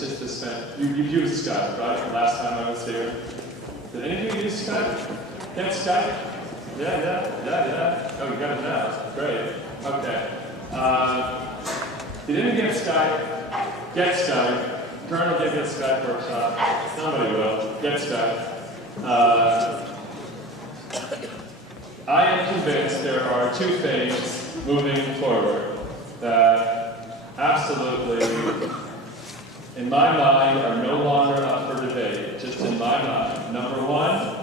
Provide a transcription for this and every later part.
it's just this you've used Skype, right? Last time I was here. Did any of you use Skype? Get Skype? Yeah. Oh, you got it now. Great. Okay. Did anyone get Skype? Get Skype. Kern will give you a Skype workshop. Somebody will. Get Skype. I am convinced there are two things moving forward that absolutely, in my mind, are no longer up for debate, just in my mind. Number one,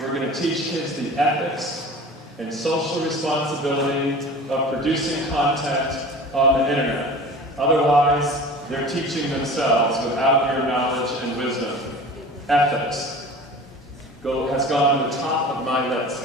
we're going to teach kids the ethics and social responsibility of producing content on the internet. Otherwise, they're teaching themselves without your knowledge and wisdom. Ethics has gone to the top of my list.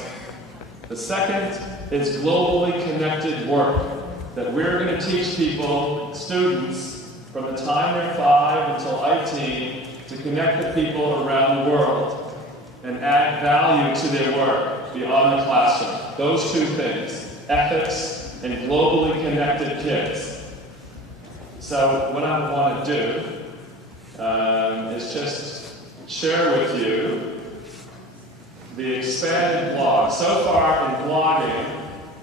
The second is globally connected work, that we're going to teach people, students, from the time they're 5 until 18, to connect with people around the world and add value to their work beyond the classroom. Those two things, ethics and globally connected kids. So what I want to do is just share with you the expanded blog. So far in blogging,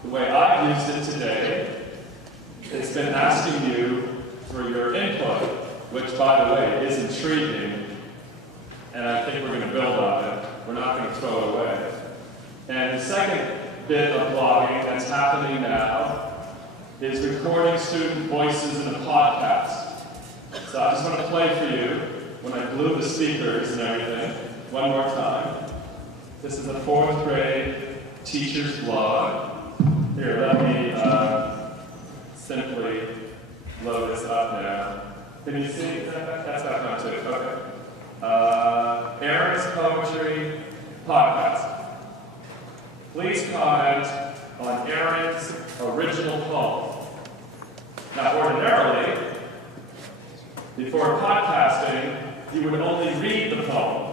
the way I've used it today, it's been asking you for your input, which, by the way, is intriguing, and I think we're going to build on it. We're not going to throw it away. And the second bit of blogging that's happening now is recording student voices in a podcast. So I just want to play for you when I blew the speakers and everything, one more time. This is a 4th grade teacher's blog. Here, let me simply load this up now. Can you see that? That's back on too. Okay. Aaron's Poetry Podcast. Please comment on Aaron's original poem. Now, ordinarily, before podcasting, you would only read the poem.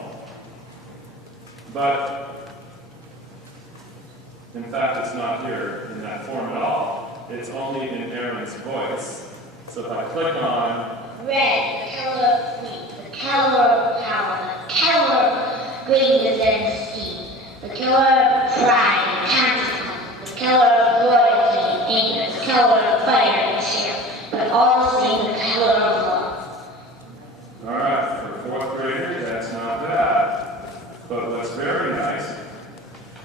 But, in fact, it's not here in that form at all. It's only in Aaron's voice. So if I click on red, the color of sleep, the color of power, the color of greatness and esteem, the color of pride and consequence, the color of loyalty and anger, the color of fire and shame, but all the same the color of love. All right, for 4th graders, that's not bad. But what's very nice,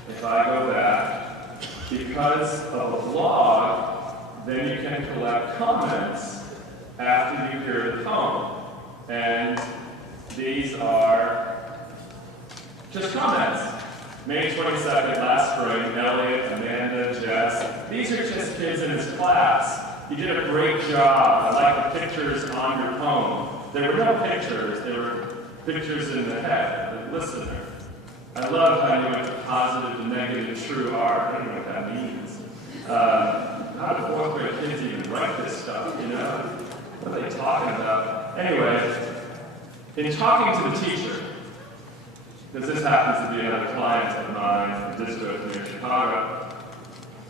if I go back, because of a blog, then you can collect comments after you hear the poem. And these are just comments. May 22nd, last spring, Elliot, Amanda, Jess. These are just kids in his class. You did a great job. I like the pictures on your poem. There were no pictures, there were pictures in the head of the listener. I love how you went to positive to negative true art. I don't know what that means. How do 4th grade kids even write this stuff, you know? What are they talking about? Anyway, in talking to the teacher, because this happens to be another client of mine from district near Chicago,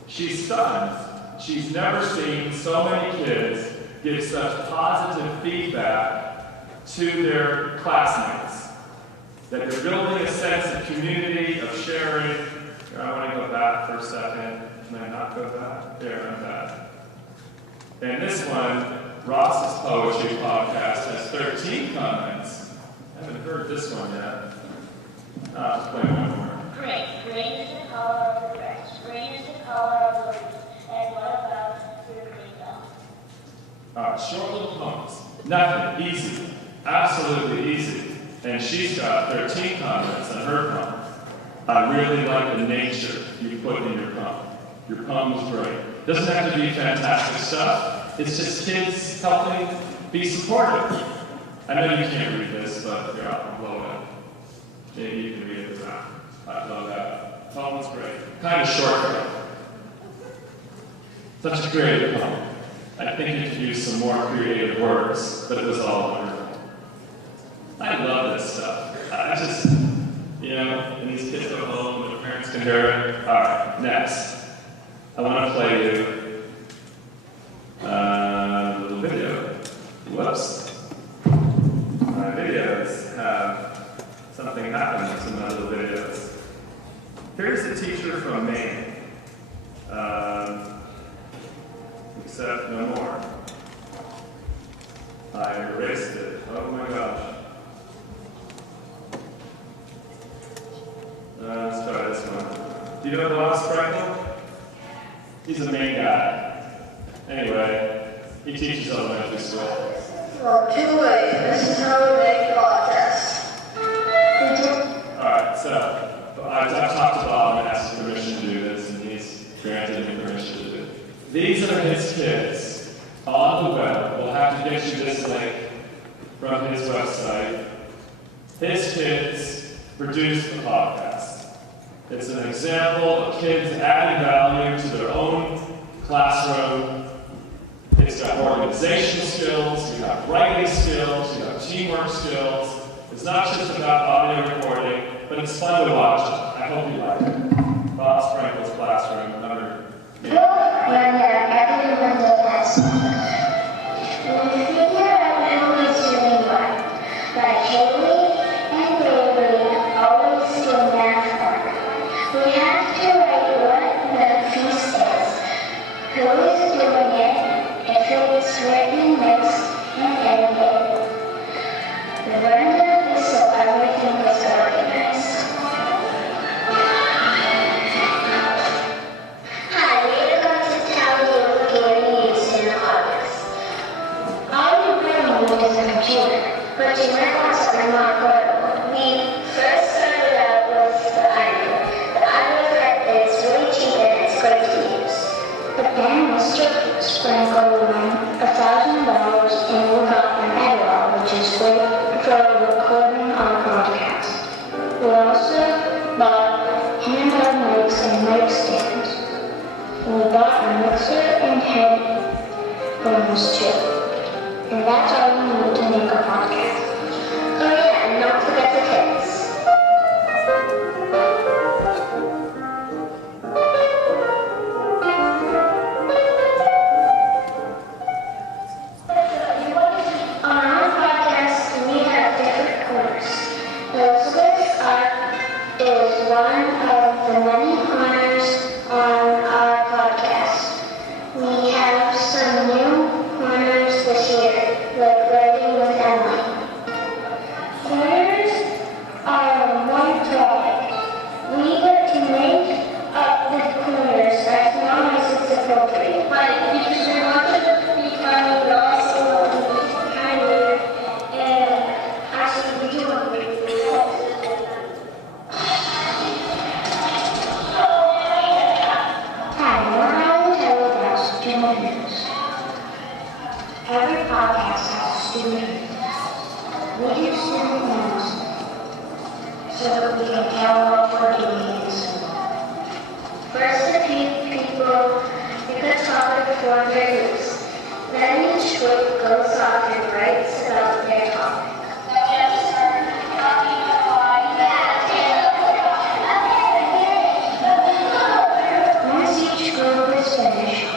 she's stunned. She's never seen so many kids give such positive feedback to their classmates. That they're building a sense of community, of sharing. Here, I want to go back for a second. Can I not go back? There, I'm back. And this one, Ross's Poetry Podcast, has 13 comments. I haven't heard this one yet. Let's play one more. Great. Green is the color of the grass. Green is the color of the leaves. And what about your rainbow? All right, short little poems. Nothing. Easy. Absolutely easy. And she's got 13 comments on her poem. I really like the nature you put in your poem. Your poem was great. Doesn't have to be fantastic stuff. It's just kids helping be supportive. I know you can't read this, but here, I'll blow it up. Maybe you can read it this time. I love that. Poem was great. Kind of short, though. Such a great poem. I think you could use some more creative words, but it was all wonderful. I love this stuff. I just, you know, and these kids go home and their parents can hear it. All right, next. I want to play you a little video. Whoops. happen in some of the videos. Here's a teacher from Maine. Except no more. I erased it. Oh my gosh. Let's try this one. Do you know Bob Sprinkle? He's a Maine guy. Anyway, he teaches elementary school. Well, two ways. This is how we make podcasts. Alright, so I've talked to Bob and asked him permission to do this, and he's granted me permission to do it. These are his kids on the web. We'll have to get you this link from his website. His kids produce the podcast. It's an example of kids adding value to their own classroom. It's got organizational skills, you got writing skills, you got teamwork skills. It's not just about audio recording, but it's fun to watch. I hope you like it. Bob Sprinkle's classroom, another. Everyone does. We figure out who is doing what. Like Haley and Avery always do math work. We have to write what the piece is, who is doing it, if it is written, mixed, and edited. We learned that this so everything was organized. Hi, we are going to tell you what we use in the podcast. All you really need is a computer, but you might want something more portable. We first started out with the iPhone. The iPhone is really cheap and it's great to use. But then Mr. Sprinkle won $1,000 and we got an editor, which is great for recording our podcast. We also bought handheld mics and mic stands. We bought a mixer and headphones too. And that's all we need to make a podcast. Oh yeah, and don't forget the kids. On our podcast, we have different corners. The Swiss Art is one of the many corners on our podcast. We have some new corners this year, like writing with Emily. Corners are one topic. We get to make up the corners as long as it's appropriate. Right, because we want to be funny, but also want to be kind and actually we do want to be Hi, we're going to tell you about student news. Every podcast has a student news. We do student news so that we can tell what we're doing in school. First, a few people pick a topic for their news. Then each group goes off and writes about their topic. Once each group is finished,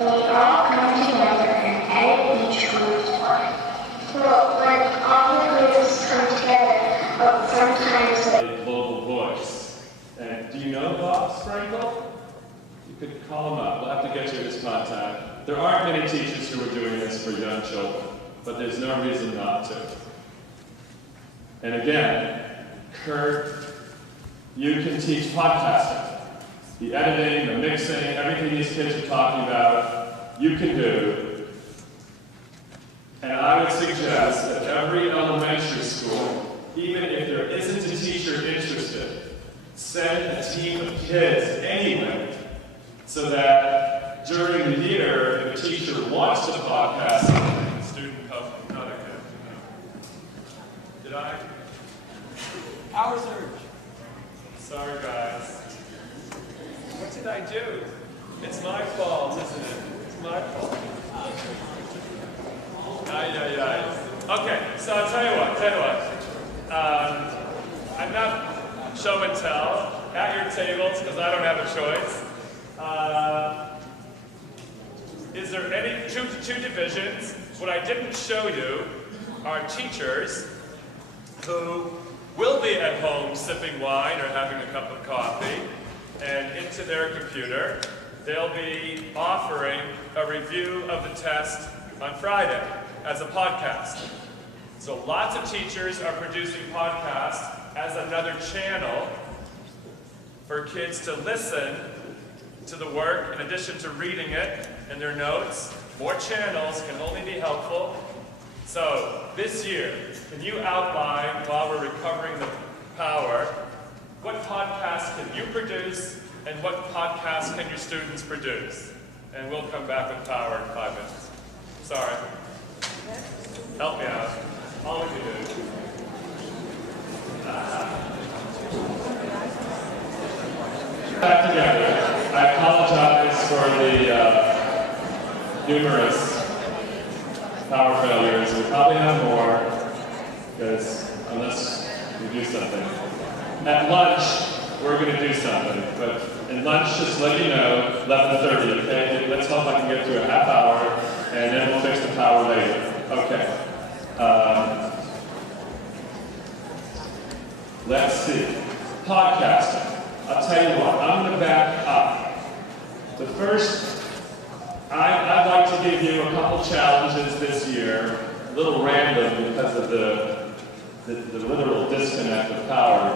we all come together and edit each group's part. Well, when all the groups come together, sometimes A global voice. And do you know Bob Sprinkle? You could call him up. We'll have to get you his contact. There aren't many teachers who are doing this for young children, but there's no reason not to. And again, Kurt, you can teach podcasting. The editing, the mixing, everything these kids are talking about, you can do. And I would suggest that every elementary school, even if there isn't a teacher interested, send a team of kids anyway, so that during the year, if a teacher wants to podcast something, the student comes from another kid. Did I? Power surge. Sorry, guys. What did I do? It's my fault, isn't it? It's my fault. Okay, so I'll tell you what. I'm not show and tell at your tables because I don't have a choice. Is there any two divisions? What I didn't show you are teachers who will be at home sipping wine or having a cup of coffee, and into their computer, they'll be offering a review of the test on Friday as a podcast. So lots of teachers are producing podcasts as another channel for kids to listen to the work in addition to reading it in their notes. More channels can only be helpful. So this year, can you outline, while we're recovering the power, what podcasts can you produce and what podcasts can your students produce? And we'll come back with power in 5 minutes. Sorry. Help me out. All of you do. Back together. I apologize for the numerous power failures. We probably have more, because unless we do something. At lunch, we're going to do something, but in lunch, just let you know, 11:30, okay? Let's hope I can get through a half hour, and then we'll fix the power later. Okay. Let's see. Podcasting. I'll tell you what, I'm going to back up. The first, I'd like to give you a couple challenges this year, a little random because of the literal disconnect of power.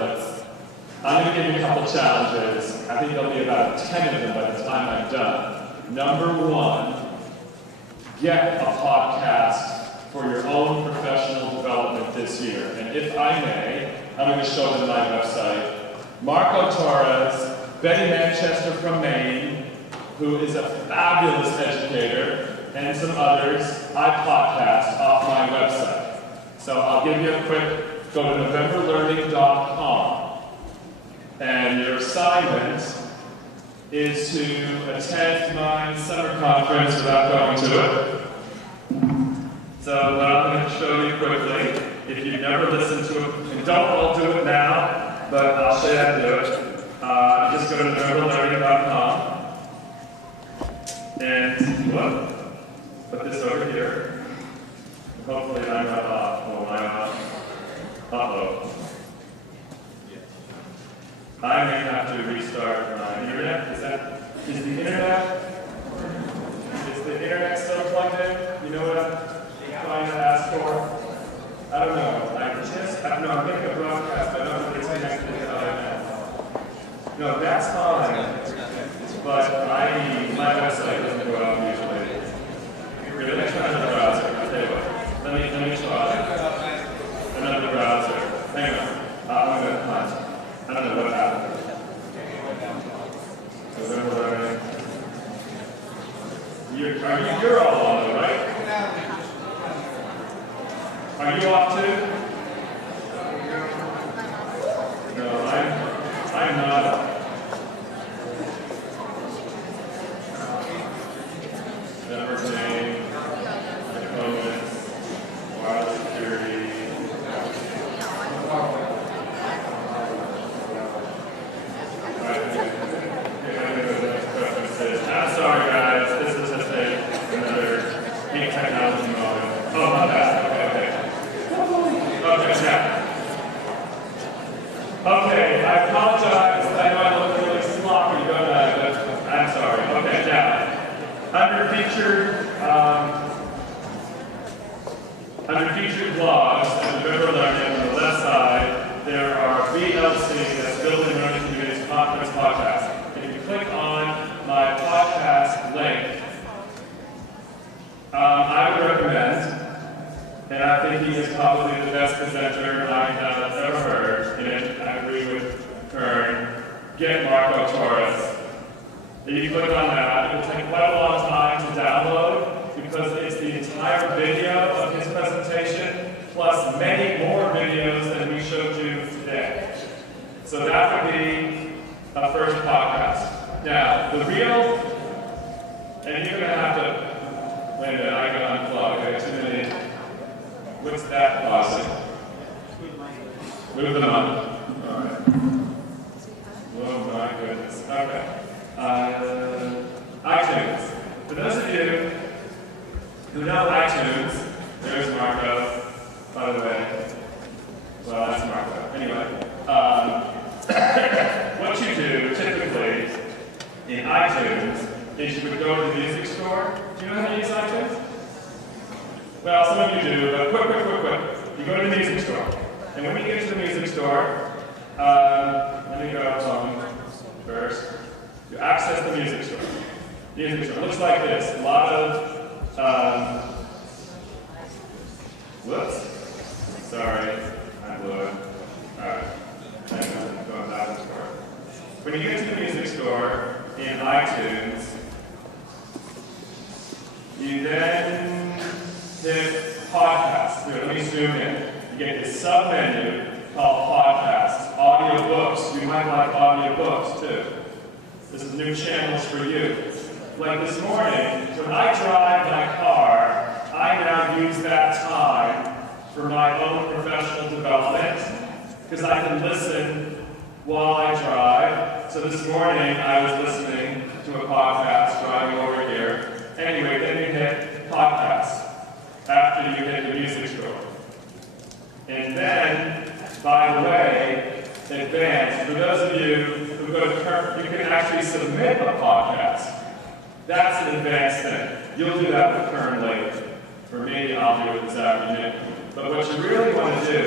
I'm going to give you a couple challenges. I think there'll be about 10 of them by the time I'm done. Number one, get a podcast for your own professional development this year. And if I may, I'm going to show them my website. Marco Torres, Betty Manchester from Maine, who is a fabulous educator, and some others, I podcast off my website. So I'll give you a quick, go to novemberlearning.com, and your assignment is to attend my summer conference without going to it. So what I'm going to show you quickly, if you've never listened to it, and don't all do it now, but I'll show you how to do it. Just go to novemberlearning.com. And put this over here. Hopefully I'm not off. Oh, am I off? Uh-oh. I may have to restart my internet. Is the internet still plugged in? You know what I'm trying to ask for? I don't know. I'm making a broadcast. I don't know if it's connected to IMF. No, that's fine. But my website doesn't go out usually. Really? Let's try another browser. I'll tell you what. Let me try another browser. Hang on. I'm going to hunt. I don't know what happened. November Learning. You're all on it, right? Are you off too? No, I'm not off. Networking, Nokomis, wireless security. I'm sorry guys, this is just another neat technology moment. Oh, my bad. Okay, now. Okay, I apologize. I know I look really sloppy, don't I? But I'm sorry. Okay, now. Under featured blogs and November Learning on the left side, there are BLC, that's Building Learning Communities Conference Podcast. If you click on my podcast link, I would recommend, and I think he is probably the best presenter I have ever heard, and I agree with Kern, get Marco Torres. If you click on that, it will take quite a long time to download because it's the entire video of his presentation plus many more videos than we showed you today. So that would be a first podcast. Now, the real, and you're going to have to, wait a minute, I got to unplug. I got too many. What's that pausing? Move them up. All right. Oh my goodness. Okay. iTunes. For those of you who know iTunes, there's Marco, by the way. Well, that's Marco. Anyway. is you would go to the music store. Do you know how to use iTunes? Well, some of you do, but quick. You go to the music store. And when you get to the music store, let me go home first. You access the music store. Music store. It looks like this. A lot of, whoops. Sorry, I blew it. Alright. I'm going back and forth. When you get to the music store in iTunes, you then hit podcasts. Here, let me zoom in. You get this sub-menu called podcasts. Audiobooks. You might like audiobooks too. This is new channels for you. Like this morning, when I drive my car, I now use that time for my own professional development because I can listen while I drive. So this morning, I was listening to a podcast driving over here. Anyway, then you hit podcasts after you hit the music store. And then, by the way, advanced, for those of you who go to Kern, you can actually submit a podcast. That's an advanced thing. You'll do that with Kern later. For me, I'll do it this afternoon. But what you really want to do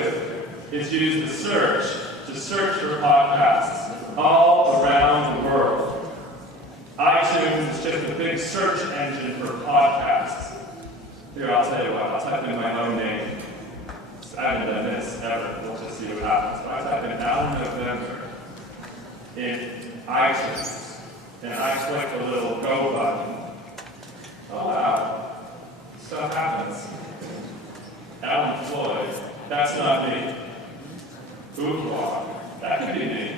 is use the search to search for podcasts all around the world. iTunes is just a big search engine for podcasts. Here, I'll tell you what, I'll type in my own name. I haven't done this ever. We'll just see what happens. So I type in Alan November in iTunes, and I click the little go button. Oh wow, stuff happens. Alan Floyd, that's not me. Boudoir, that could be me.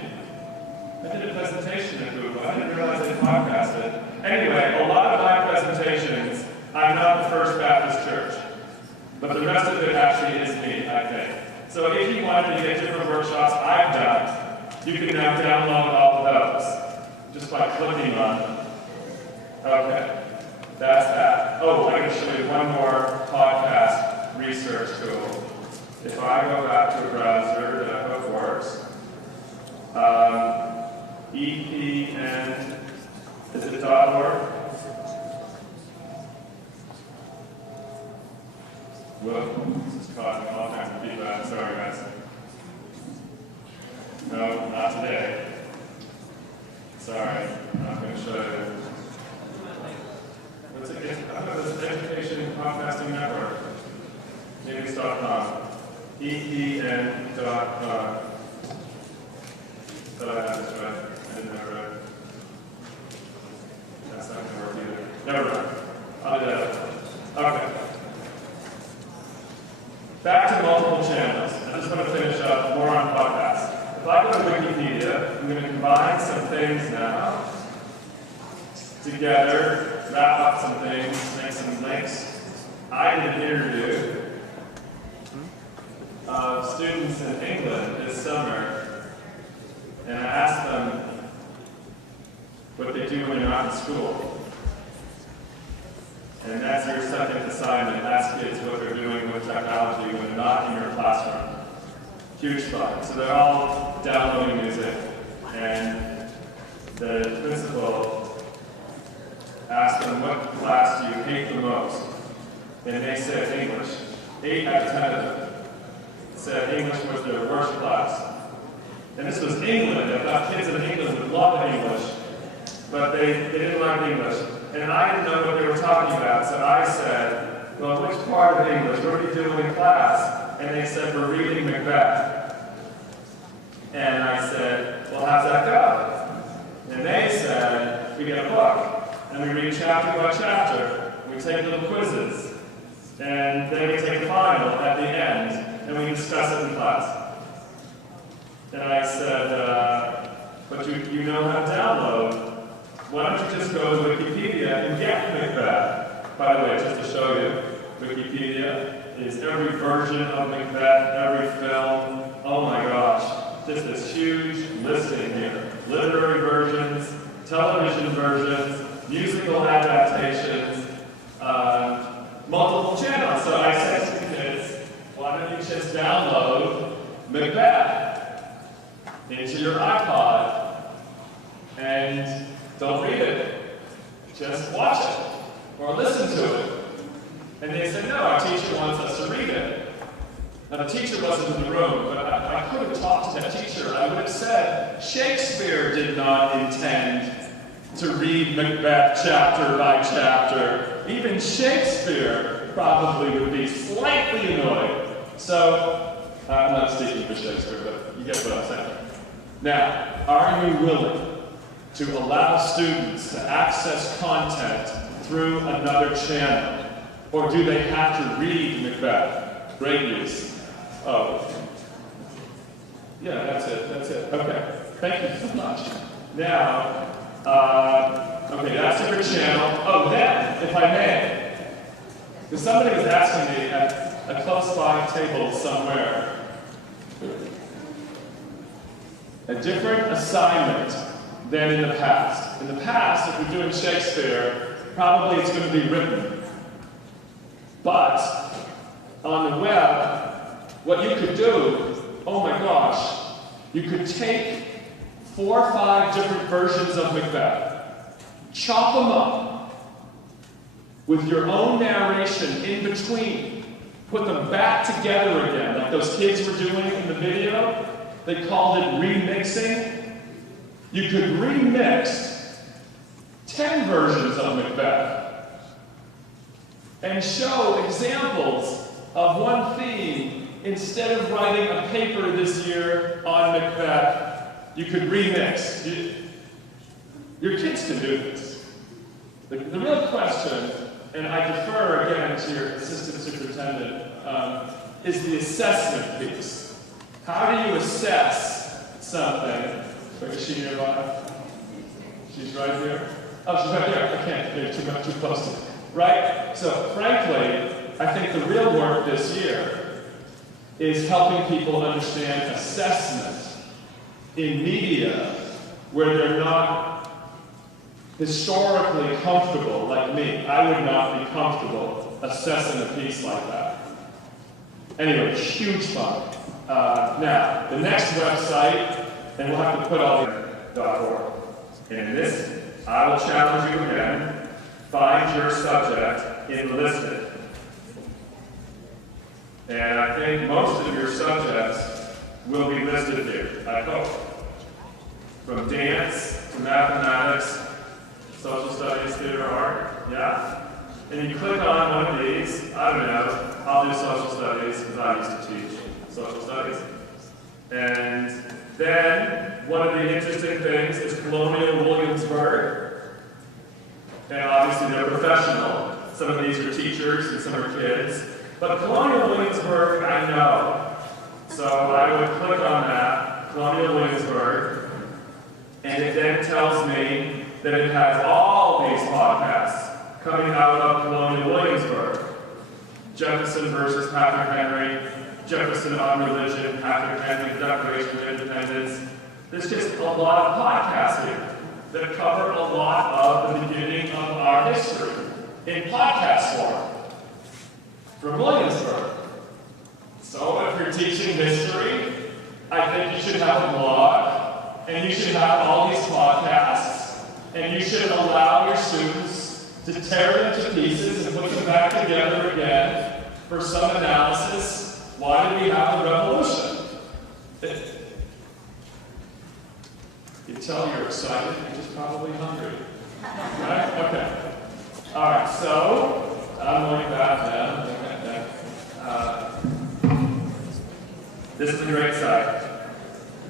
I did a presentation at Google. I didn't realize they podcasted. Anyway, a lot of my presentations, I'm not the First Baptist Church. But the rest of it actually is me, I think. So if you wanted to get different workshops I've done, you can now download all of those just by clicking on them. Okay, that's that. Oh, I can show you one more podcast research tool. If I go back to a browser that I hope works, EPN, is it .org? Whoa, this is causing all kinds of feedback. Sorry, guys. No, not today. Sorry, I'm not going to show you. What's it? I thought it was Education Podcasting Network. Maybe it's .com. EPN.com. Thought I had this right. I didn't have it right. That's not going to work either. Never mind. I'll do that. Okay. Back to multiple channels. I just want to finish up more on podcasts. If I go to Wikipedia, I'm going to combine some things now together, wrap up some things, make some links. I did an interview of students in England this summer, and I asked them what they do when they're not in school. And that's your second assignment. Ask kids what they're doing with technology when they're not in your classroom. Huge fun. So they're all downloading music, and the principal asked them, what class do you hate the most? And they said English. 8 out of 10 of them said English was their worst class. And this was England. I thought kids in England would love English, but they didn't like English. And I didn't know what they were talking about, so I said, well, which part of English? What are you doing in class? And they said, we're reading Macbeth. And I said, well, how's that go? And they said, we get a book, and we read chapter by chapter. We take little quizzes, and then we take a final at the end, and we discuss it in class. And I said, but you know how to download. Why don't you just go to Wikipedia and get Macbeth? By the way, just to show you, Wikipedia is every version of Macbeth, every film. Oh my gosh, just this huge listing here. Literary versions, television versions, musical adaptations, multiple channels. So I said to the kids, why don't you just download Macbeth into your iPod and don't read it. just watch it or listen to it. And they said, no, our teacher wants us to read it. Now, the teacher wasn't in the room, but I could have talked to that teacher. I would have said, Shakespeare did not intend to read Macbeth chapter by chapter. Even Shakespeare probably would be slightly annoyed. So, I'm not speaking for Shakespeare, but you get what I'm saying. Now, are you willing to allow students to access content through another channel? Or do they have to read Macbeth? Great news. Oh. Yeah, that's it. Okay. Thank you so much. Now, okay, that's your channel. Oh, then, if I may, because somebody was asking me at a close by table somewhere, a different assignment than in the past. In the past, if we're doing Shakespeare, probably it's going to be written. But on the web, what you could do, oh my gosh, you could take 4 or 5 different versions of Macbeth, chop them up with your own narration in between, put them back together again, like those kids were doing in the video. They called it remixing. You could remix 10 versions of Macbeth and show examples of one theme. Instead of writing a paper this year on Macbeth, you could remix. Your kids can do this. The real question, and I defer again to your assistant superintendent, is the assessment piece. How do you assess something? Wait, is she nearby? She's right here? Oh, she's right there. I can't. They're too close to me. Right? So, frankly, I think the real work this year is helping people understand assessment in media where they're not historically comfortable, like me. I would not be comfortable assessing a piece like that. Anyway, huge fun. Now, the next website, and we'll have to put all the .org. In this, I will challenge you again, find your subject in the listing. And I think most of your subjects will be listed here, I hope. From dance to mathematics, social studies, theater, art, yeah? And you click on one of these, I don't know, I'll do social studies because I used to teach social studies. And then, one of the interesting things is Colonial Williamsburg. And obviously they're professional. Some of these are teachers and some are kids. But Colonial Williamsburg, I know. So I would click on that, Colonial Williamsburg, and it then tells me that it has all these podcasts coming out of Colonial Williamsburg. Jefferson versus Patrick Henry, Jefferson on religion, Patrick Henry, Declaration of Independence. There's just a lot of podcasts here that cover a lot of the beginning of our history in podcast form. From Williamsburg. So if you're teaching history, I think you should have a blog, and you should have all these podcasts, and you should allow your students to tear them to pieces and put them back together again for some analysis. Why did we have the revolution? You tell you're excited, you're just probably hungry. Right? Okay. All right, so I'm going back now. This is a great site.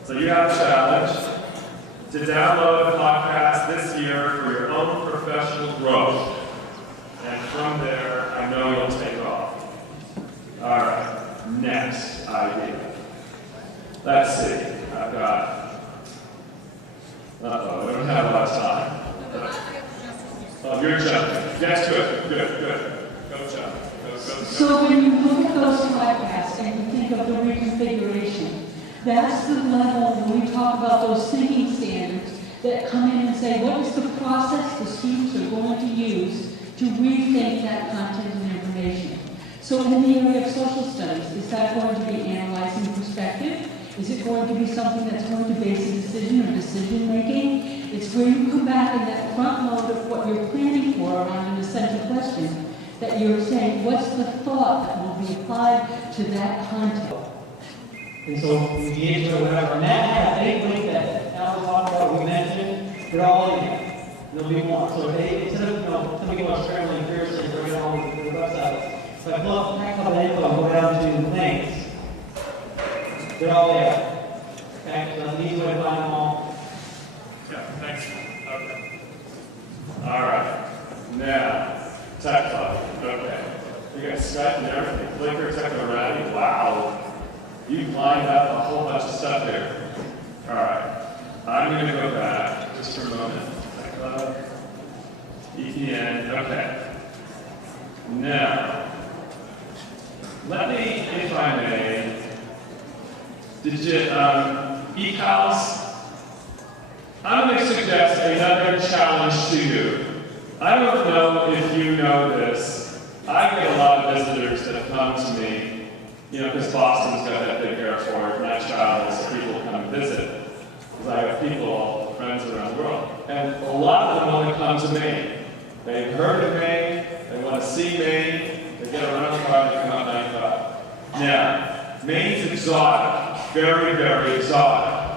So you have a challenge to download a podcast this year for your own professional growth. And from there, I know you'll take off. All right, next idea. Let's see, I've got, we don't have a lot of time. Oh, you're jumping. Yes, good. Go jump. Go. So when you look at those podcasts and you think of the reconfiguration, that's the level when we talk about those thinking standards that come in and say, what is the process the students are going to use to rethink that content and information? So in the area of social studies, is that going to be analyzing perspective? Is it going to be something that's going to base a decision or decision making? It's where you come back in that front mode of what you're planning for around an essential question, that you're saying, what's the thought that will be applied to that content? And so we get into it, whatever. And that has a link that Al talked about, we mentioned, they're all in there. There'll be more. So they, instead of, somebody going scrambling fiercely and bringing all the websites, if I pull up that info and go down to links, they're all there. Okay, so that's an easy way to find them all. Yeah, thanks. Okay. All right. Now, Tech Club. Okay. We got Skype and everything. Flickr, Technorati. Wow. You've lined up a whole bunch of stuff here. All right. I'm going to go back just for a moment. Tech Club. EPN. Okay. Now, let me, if I may, eCals. I'm going to suggest another challenge to you. I don't know if you know this. I get a lot of visitors that come to me, because Boston's got that big airport, and I travel, so people come and visit. Because I have people, friends around the world. And a lot of them want to come to Maine. They've heard of Maine, they want to see Maine, they get a rental car, they come out 95. Now, Maine's exotic, very, very exotic.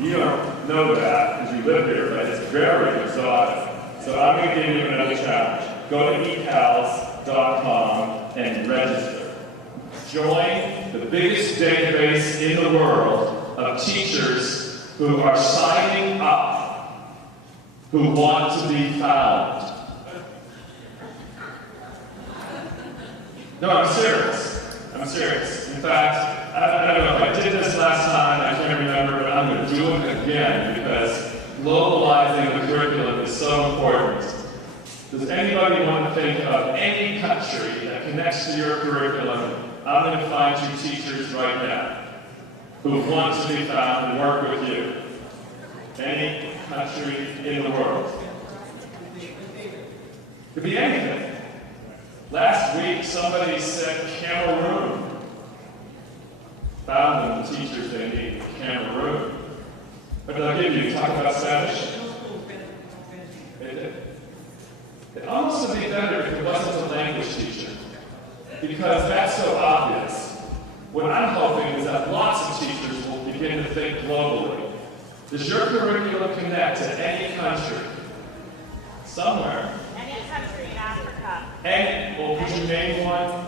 You don't know that because you live here, but it's very exotic. So I'm going to give you another challenge. Go to ecals.com and register. Join the biggest database in the world of teachers who are signing up, who want to be found. No, I'm serious. I'm serious. In fact, I don't know if I did this last time, I can't remember, but I'm going to do it again because globalizing the curriculum is so important. Does anybody want to think of any country that connects to your curriculum? I'm going to find you teachers right now who want to be found and work with you. Any country in the world. Could be anything. Last week, somebody said Cameroon. Found them the teachers they need. Cameroon. What did I give you? Talk about Spanish? It almost would be better if it wasn't a language teacher, because that's so obvious. What I'm hoping is that lots of teachers will begin to think globally. Does your curriculum connect to any country? Somewhere. Any country in Africa. Any? Well, could you name one?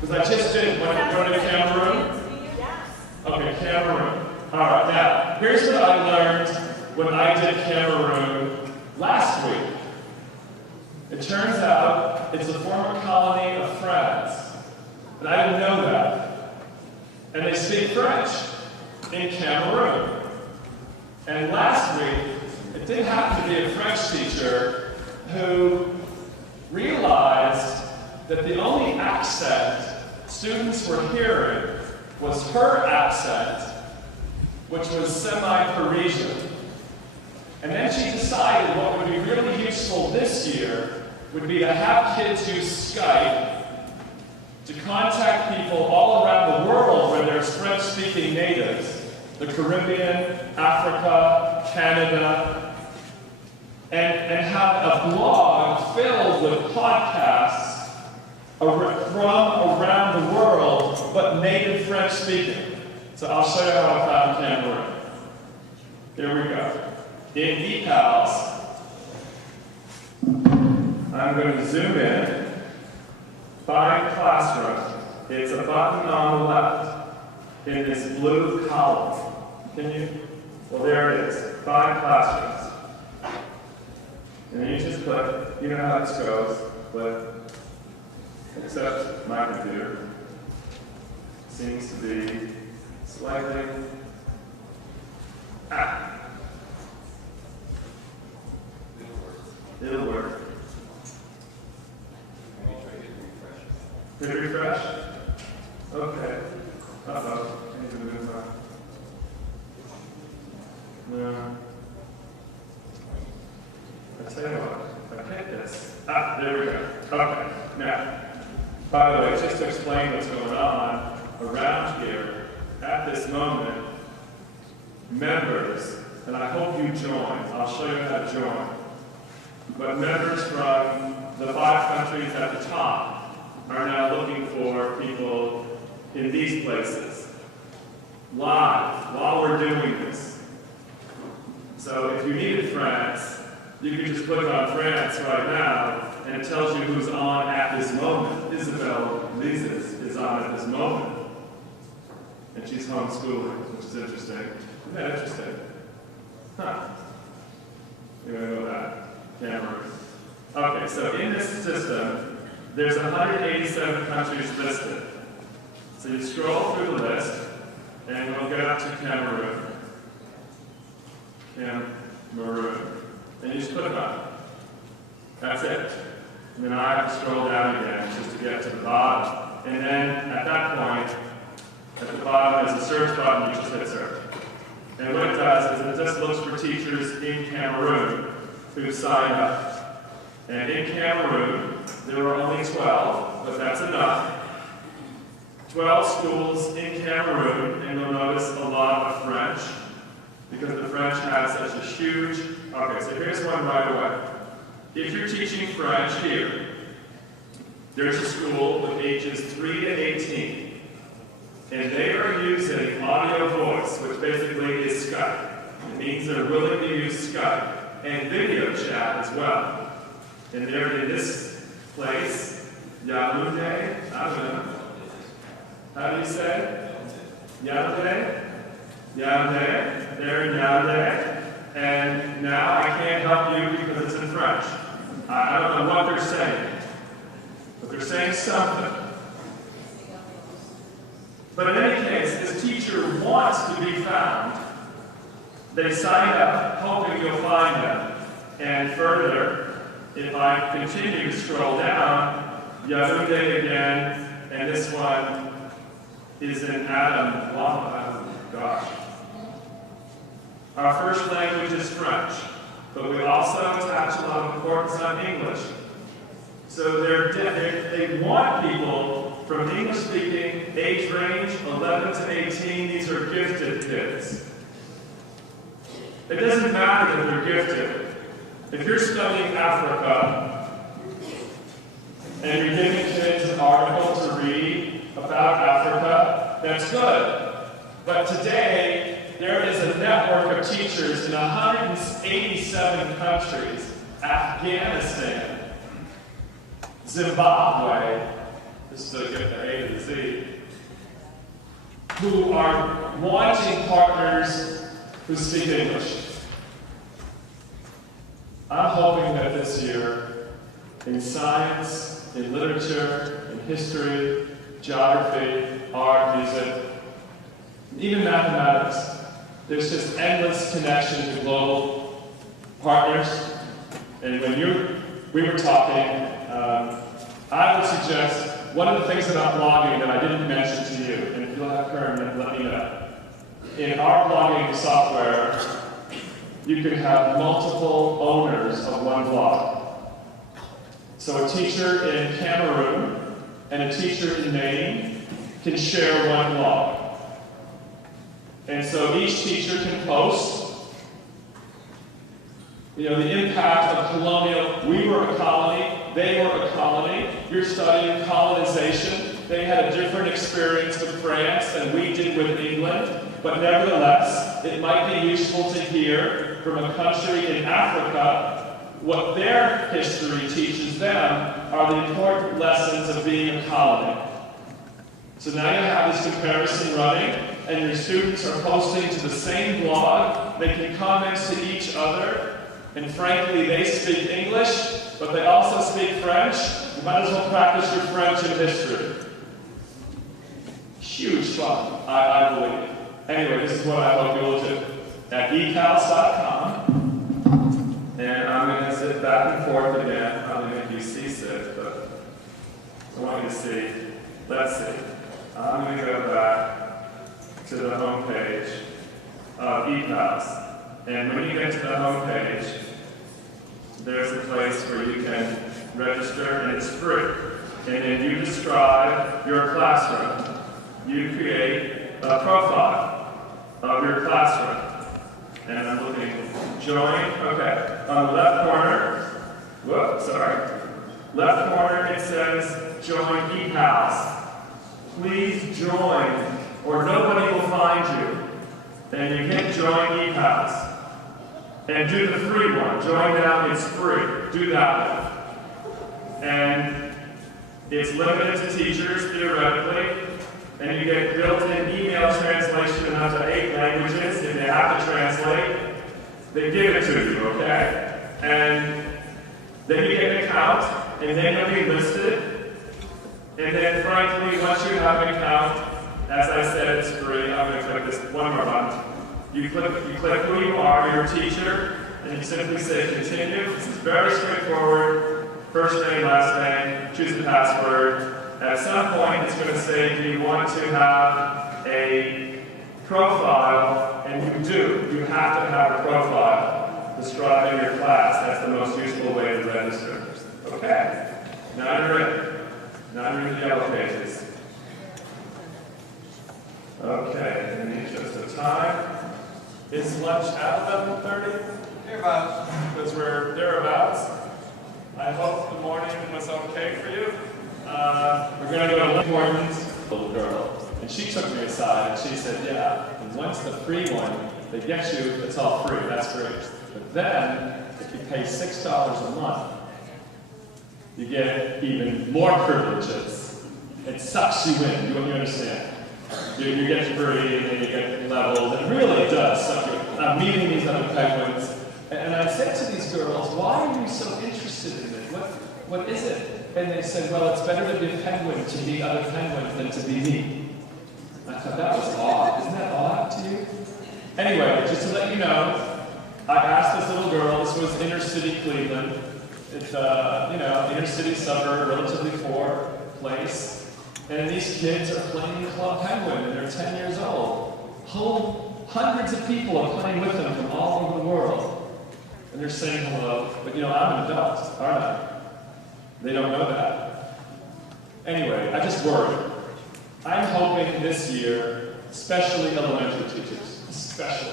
Because I just did. Want to go to Cameroon? Yes. Okay, Cameroon. All right, now, here's what I learned when I did Cameroon last week. It turns out it's a former colony of France. And I didn't know that. And they speak French in Cameroon. And last week, it did happen to be a French teacher who realized that the only accent students were hearing was her accent, which was semi-Parisian. And then she decided what would be really useful this year would be to have kids use Skype to contact people all around the world where there's French-speaking natives, the Caribbean, Africa, Canada, and have a blog filled with podcasts from around the world, but native French-speaking. So I'll show you how I found Cameroon. Here we go. In eCals, I'm going to zoom in, find classroom. It's a button on the left in this blue column. Can you? Well, there it is. Find classrooms. And you just click. You know how this goes. Click. Except my computer seems to be slightly. It'll work. Did it refresh? Okay. Uh-oh. I need to move on. No. I tell you what, I picked this. There we go. Okay. Now, by the way, just to explain what's going on around here, at this moment, members and I hope you join. I'll show you how to join. But members from the 5 countries at the top are now looking for people in these places, live, while we're doing this. So if you needed France, you can just click on France right now, and it tells you who's on at this moment. Isabel Lises is on at this moment. And she's homeschooling, which is interesting. Isn't that interesting? Huh. You want to know that? Cameroon. Okay, so in this system, there's 187 countries listed. So you scroll through the list, and we'll get up to Cameroon. Cameroon. And you just click on it. That's it. And then I have to scroll down again just to get to the bottom. And then at that point, at the bottom there's a search button, you just hit search. And what it does is it just looks for teachers in Cameroon who signed up. And in Cameroon, there are only 12, but that's enough. 12 schools in Cameroon, and you'll notice a lot of French, because the French has such a huge... Okay, so here's one right away. If you're teaching French here, there's a school with ages 3 to 18, and they are using audio voice, which basically is Skype. It means they're willing to use Skype and video chat as well. And they're in this place, Yaoundé, I don't know. How do you say? Yaoundé? Yaoundé. They're in Yaoundé. And now I can't help you because it's in French. I don't know what they're saying. But they're saying something. But in any case, this teacher wants to be found. They sign up, hoping you'll find them. And further, if I continue to scroll down, Yaoundé again, and this one is in Adam. Oh, gosh. Our first language is French, but we also attach a lot of importance on English. So they want people from English-speaking, age range 11 to 18. These are gifted kids. It doesn't matter if they're gifted. If you're studying Africa and you're giving kids an article to read about Africa, that's good. But today, there is a network of teachers in 187 countries, Afghanistan, Zimbabwe, just to get the A to the Z, who are wanting partners who speak English. I'm hoping that this year, in science, in literature, in history, geography, art, music, even mathematics, there's just endless connection to global partners. And when we were talking, I would suggest one of the things about blogging that I didn't mention to you, and if you'll have Karen, let me know. In our blogging software, you can have multiple owners of one blog. So a teacher in Cameroon and a teacher in Maine can share one blog. And so each teacher can post, the impact of colonial, we were a colony, they were a colony, you're studying colonization, they had a different experience with France than we did with England, but nevertheless, it might be useful to hear from a country in Africa what their history teaches them are the important lessons of being a colony. So now you have this comparison running, and your students are posting to the same blog, making comments to each other, and frankly, they speak English, but they also speak French. You might as well practice your French and history. Huge fun, I believe. Anyway, this is what I hope you'll do. At ecals.com, and I'm going to sit back and forth again. Probably make you seasick, but I want you to see. Let's see. I'm going to go back to the home page of ecals. And when you get to the home page, there's a place where you can register, and it's free. And then you describe your classroom. You create a profile of your classroom. And I'm looking, join, okay. On the left corner, whoops, sorry. Left corner, it says join ePals. Please join, or nobody will find you. And you hit join ePals. And do the free one. Join now, it's free. Do that one. And it's limited to teachers, theoretically. And you get built-in email translation in up to 8 languages. If they have to translate, they give it to you, okay? And then you get an account, and then you'll be listed. And then, frankly, once you have an account, as I said, it's free. I'm going to click this one more button. You click who you are, you're a teacher, and you simply say continue. This is very straightforward. First name, last name, choose the password. At some point, it's going to say, do you want to have a profile? And you do. You have to have a profile describing your class. That's the most useful way to register. Okay. Now you're ready. Now you're in the yellow pages. Okay, in the interest of time. Is lunch at 11:30? Thereabouts. Because we're thereabouts. I hope the morning was okay for you. We're going to go to Gordon's little girl. And she took me aside and she said, yeah, and once the free one, they get you, it's all free, that's great. But then, if you pay $6 a month, you get even more privileges. It sucks you in, you understand. You get free, and then you get levels, and it really does suck you in. I'm meeting these other penguins, and I said to these girls, why are you so interested in it? What is it? And they said, well, it's better to be a penguin to meet other penguins than to be me. I thought that was odd. Isn't that odd to you? Anyway, just to let you know, I asked this little girl, this was inner city Cleveland. It's inner city suburb, relatively poor place. And these kids are playing Club Penguin, and they're 10 years old. Hundreds of people are playing with them from all over the world. And they're saying hello. But I'm an adult, aren't I? They don't know that. Anyway, I just worry. I'm hoping this year, especially elementary teachers, especially,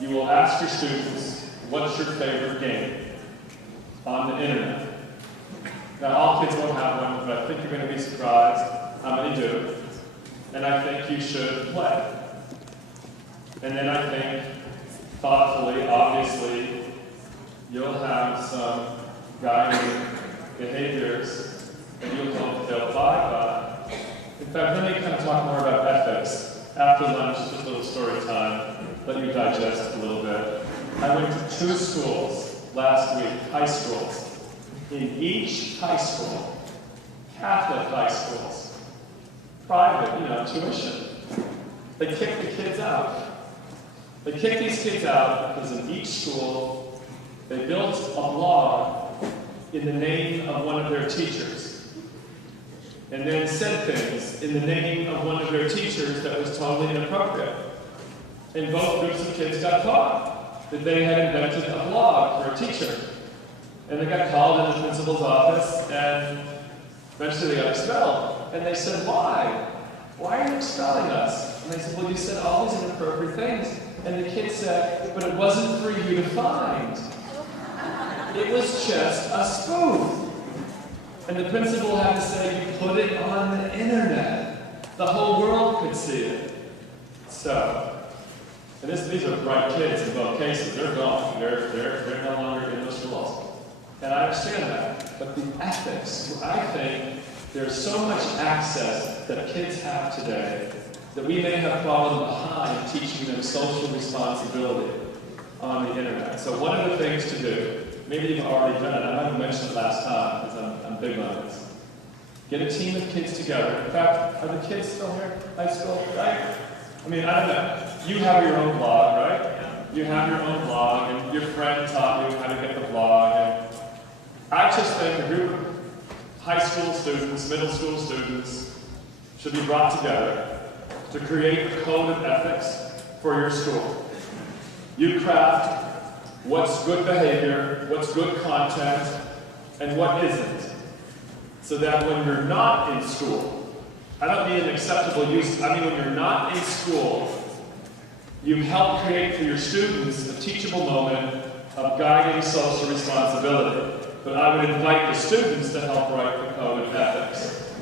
you will ask your students, what's your favorite game on the internet? Now, all kids won't have one, but I think you're going to be surprised. How many do? And I think you should play. And then I think, thoughtfully, obviously, you'll have some guiding behaviors that you'll hope they'll abide by. In fact, let me kind of talk more about ethics. After lunch, just a little story time, let you digest a little bit. I went to 2 schools last week, high schools. In each high school, Catholic high schools, private, tuition, they kicked the kids out. They kicked these kids out because in each school, they built a blog in the name of one of their teachers. And then said things in the name of one of their teachers that was totally inappropriate. And both groups of kids got caught that they had invented a blog for a teacher. And they got called in the principal's office, and eventually they got expelled. And they said, why? Why are you expelling us? And they said, well, you said all these inappropriate things. And the kid said, but it wasn't for you to find. It was just a spoof. And the principal had to say, you put it on the internet. The whole world could see it. So, and these are bright kids in both cases. They're gone. They're no longer in those schools. And I understand that. But the ethics, I think there's so much access that kids have today that we may have fallen behind teaching them social responsibility on the internet. So one of the things to do, maybe you've already done it, I might have mentioned it last time because I'm big on this. Get a team of kids together. In fact, are the kids still here? High school, right? I mean, I don't know. You have your own blog, right? You have your own blog, and your friend taught you how to get the blog. And I just think a group of high school students, middle school students should be brought together to create a code of ethics for your school. You craft what's good behavior, what's good content, and what isn't. So that when you're not in school, I don't mean an acceptable use, I mean when you're not in school, you help create for your students a teachable moment of guiding social responsibility. But I would invite the students to help write the code of ethics.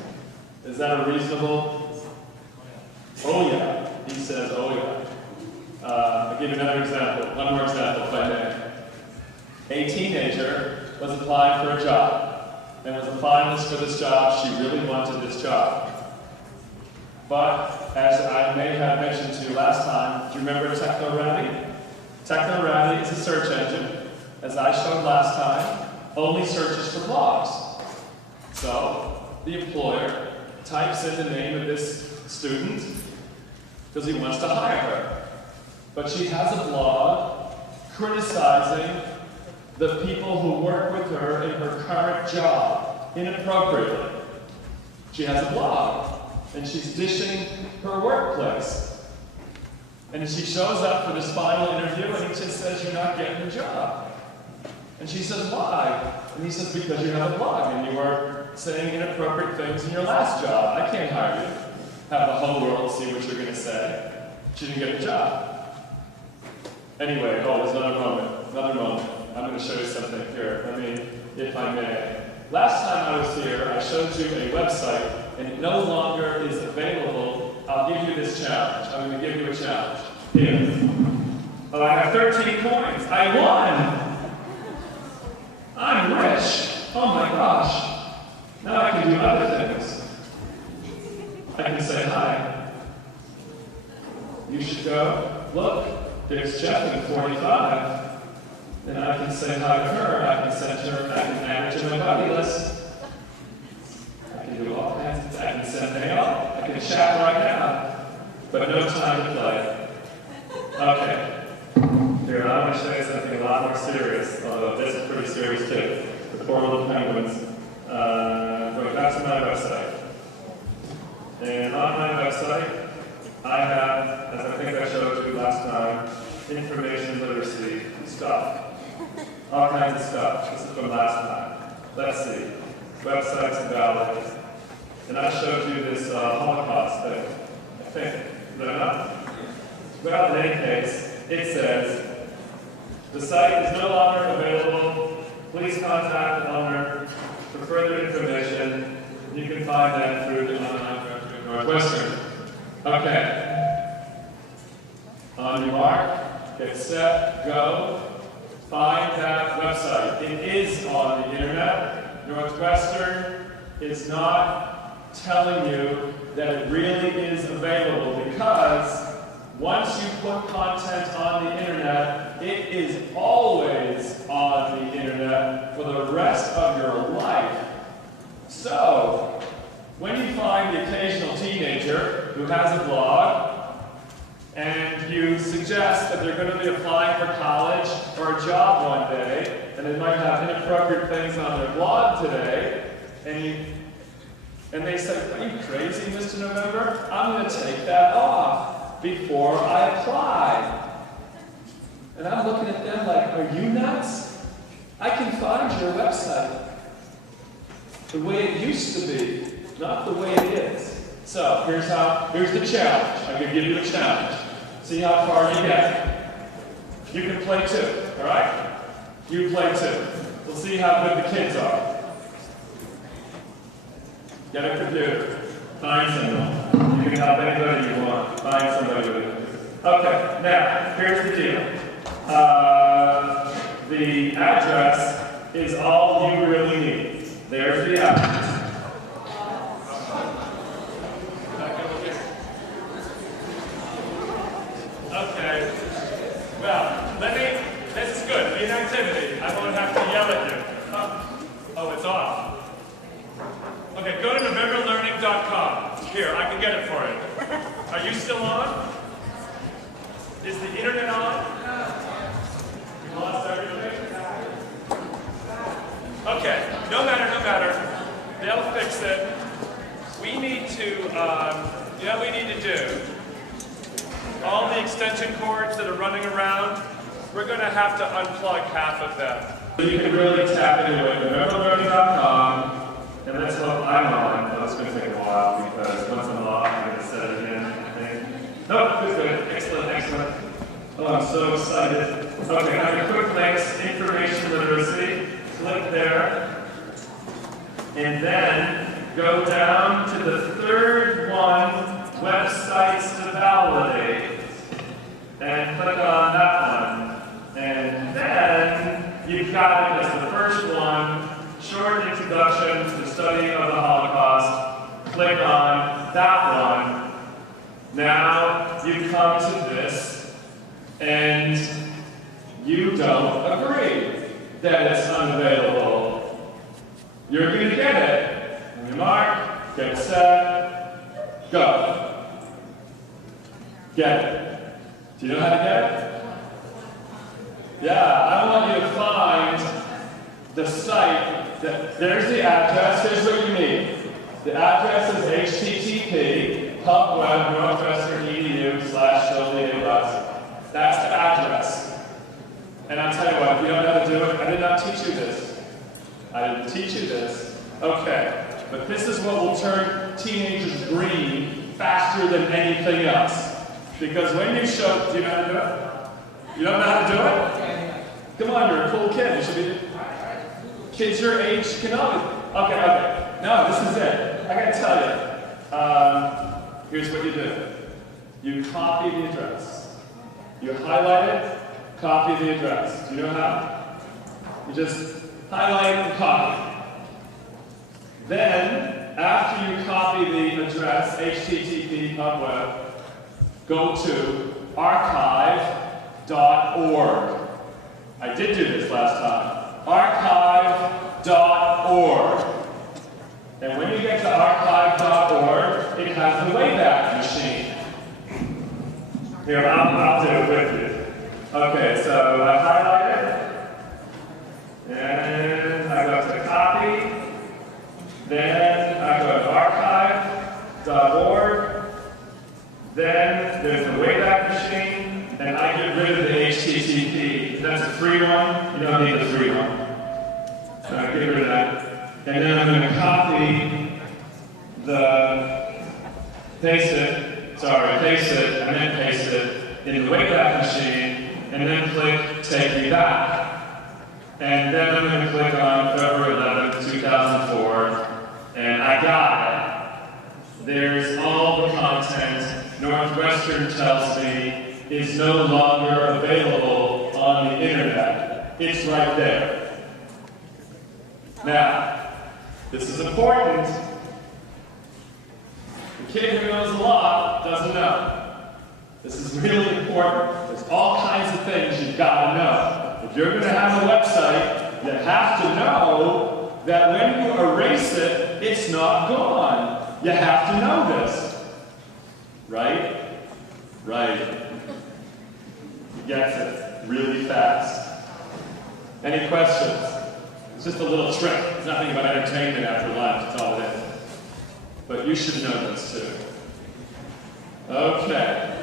Is that a reasonable? Oh yeah, he says, oh yeah. I'll give you another example, one more example if I may. A teenager was applying for a job and was a finalist for this job. She really wanted this job. But as I may have mentioned to you last time, do you remember TechnoRabbit? TechnoRabbit is a search engine, as I showed last time, only searches for blogs. So the employer types in the name of this student because he wants to hire her. But she has a blog criticizing the people who work with her in her current job inappropriately. She has a blog, and she's dishing her workplace. And she shows up for this final interview, and he just says, you're not getting the job. And she says, why? And he says, because you have a blog, and you are saying inappropriate things in your last job. I can't hire you. Have the whole world see what you're going to say. She didn't get the job. Anyway, there's another moment. I'm going to show you something here. If I may. Last time I was here, I showed you a website, and it no longer is available. I'll give you this challenge. I'm going to give you a challenge. Here. Oh, I have 13 coins. I won! I'm rich. Oh my gosh. Now I can do other things. I can say hi. You should go. Look, there's Jeff in 45. And I can say hi to her, I can send her, I can add her to my buddy list. I can do all kinds of things. I can send mail, I can chat right now, but no time to play. Okay. Here, I want to show you something a lot more serious, although this is pretty serious too. The poor little penguins. Go back to my website. And on my website, I have, as I think I showed you last time, information literacy stuff. All kinds of stuff. This is from last time. Let's see. Websites invalid. And I showed you this Holocaust thing. I think. Is that enough? Well, in any case, it says, the site is no longer available. Please contact the owner for further information. You can find that through the online directory of Northwestern. Okay. On your mark, get set, go. Find that website. It is on the internet. Northwestern is not telling you that it really is available because once you put content on the internet, it is always on the internet for the rest of your life. So, when you find the occasional teenager who has a blog, and you suggest that they're going to be applying for college or a job one day, and they might have inappropriate things on their blog today, and they say, are you crazy, Mr. November? I'm going to take that off before I apply. And I'm looking at them like, are you nuts? I can find your website the way it used to be, not the way it is. So here's the challenge. I'm going to give you a challenge. See how far you get. You can play too, all right? You play too. We'll see how good the kids are. Get a computer. Find someone. You can help anybody you want. Find somebody with it. Okay, now, here's the deal. The address is all you really need. There's the address. Okay. Well, this is good. Be an activity. I won't have to yell at you. Oh, it's off. Okay, go to NovemberLearning.com. Here, I can get it for you. Are you still on? Is the internet on? We lost everything? Okay, no matter. They'll fix it. We need to, you know what we need to do? All the extension cords that are running around, we're going to have to unplug half of them. So you can really tap into it. NovemberLearning.com, and let's hope I'm on. Oh, it's going to take a while because once I'm off, I'm going to set it in, I think. No, it's good. Excellent. Oh, I'm so excited. Okay, under quick links, information literacy. Click there. And then go down to the third one, websites to validate. And click on that one. And then you've got it as the first one, short introduction to the study of the Holocaust. Click on that one. Now you come to this, and you don't agree that it's unavailable. You're going to get it. Remark, get set, go. Get it. Do you know how to get it? Yeah, I want you to find the site. There's the address. Here's what you need. The address is http://northwestern.edu/Shirley-A-Bus. That's the address. And I'll tell you what, if you don't know how to do it, I did not teach you this. I didn't teach you this. Okay, but this is what will turn teenagers green faster than anything else. Because when you show, do you know how to do it? You don't know how to do it? Come on, you're a cool kid. You should be. Kids your age can always. Okay. No, this is it. I gotta tell you. Here's what you do. You copy the address. You highlight it, copy the address. Do you know how? You just highlight and copy. Then, after you copy the address, http://pubweb, go to archive.org. I did do this last time. Archive.org. And when you get to archive.org, it has the Wayback Machine. Here, I'll do it with you. Okay, so I highlight it, and I go to copy, then I go to archive.org, then there's the Wayback Machine, and I get rid of the HTTP. That's a free one, you don't need the free one. So I get rid of that. And then I'm going to copy paste it, and then paste it in the Wayback Machine, and then click Take Me Back. And then I'm going to click on February 11th, 2004, and I got it. There's all the content Northwestern tells me is no longer available on the internet. It's right there. Now, this is important. The kid who knows a lot doesn't know. This is really important. There's all kinds of things you've got to know. If you're going to have a website, you have to know that when you erase it, it's not gone. You have to know this. Right? Right. He gets it really fast. Any questions? It's just a little trick. It's nothing about entertainment after lunch. It's all it is. But you should know this too. Okay.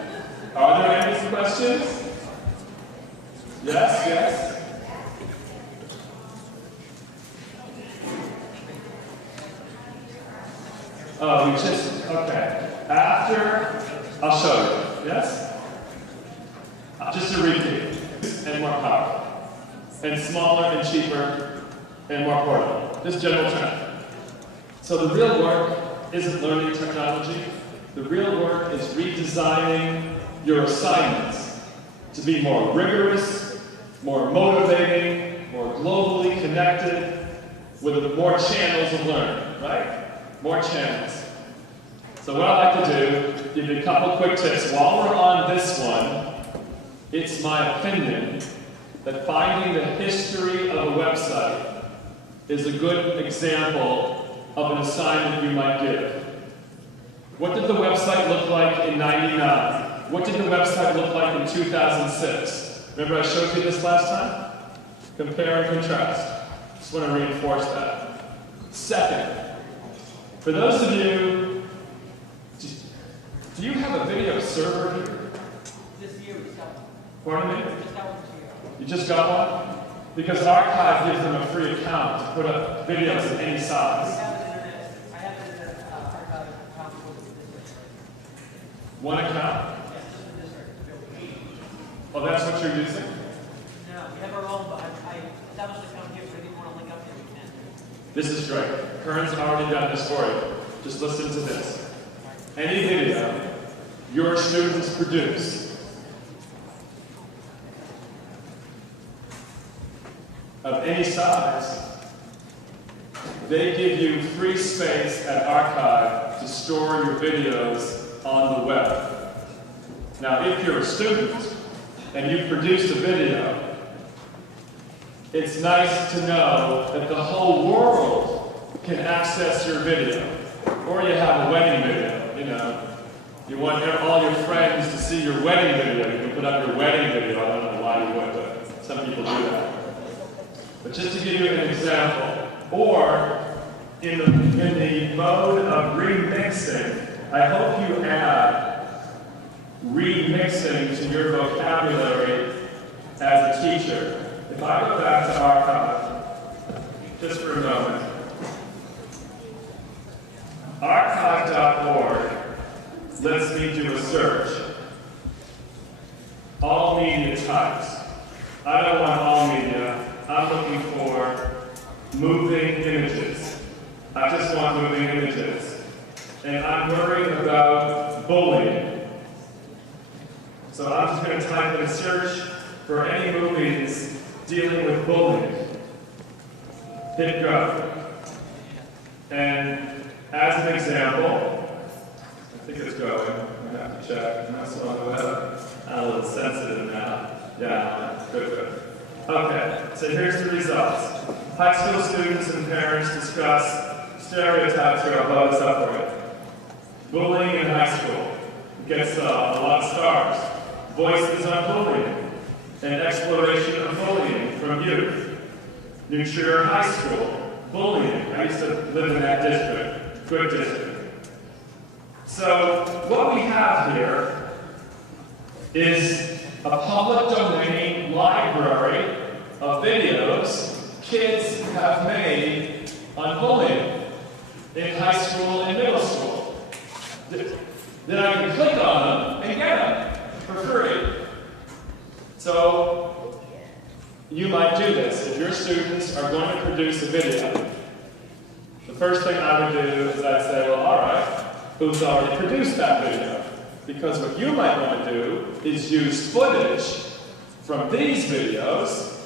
Are there any questions? Yes? Oh, okay. After, I'll show you. Yes? Just to repeat. And more powerful. And smaller and cheaper and more portable. Just general trend. So the real work isn't learning technology. The real work is redesigning your assignments to be more rigorous, more motivating, more globally connected, with more channels of learning, right? More channels. So what I like to do, give you a couple quick tips. While we're on this one, it's my opinion that finding the history of a website is a good example of an assignment you might give. What did the website look like in '99? What did the website look like in 2006? Remember I showed you this last time? Compare and contrast. Just want to reinforce that. Second, for those of you, do you have a video server here? This year we sell. Pardon me? Just got one this year. You just got one? Because Archive gives them a free account to put up videos of any size. I have an internet account for this year. One account? Yes, just for this year. Oh, that's what you're using? No, we have our own, but I established an account here, so if you want to link up here, we can. This is great. Kern's already done this for you. Just listen to this. Any video your students produce of any size, they give you free space at Archive to store your videos on the web. Now, if you're a student and you produced a video, it's nice to know that the whole world can access your video. Or you have a wedding video, you know. You want all your friends to see your wedding video. You can put up your wedding video. I don't know why you would, but some people do that. But just to give you an example, or in the mode of remixing, I hope you add remixing to your vocabulary as a teacher. If I go back to Archive, just for a moment, archive.org lets me do a search. All media types. I don't want all media. I'm looking for moving images. I just want moving images. And I'm worried about bullying. So I'm just going to type in a search for any movies dealing with bullying. Hit go. And as an example, I think it's going. I have to check. I'm also on the web. I'm a little sensitive now. Yeah, good. Okay, so here's the results. High school students and parents discuss stereotypes here. I'll blow this up for you. Bullying in high school gets a lot of stars. Voices on bullying and exploration of bullying from youth. New Trier High School, bullying. I used to live in that district, good district. So what we have here is a public domain library of videos kids have made on bullying in high school and middle school. Then I can click on them and get them for free. So you might do this. If your students are going to produce a video, the first thing I would do is I'd say, well, all right, who's already produced that video? Because what you might want to do is use footage from these videos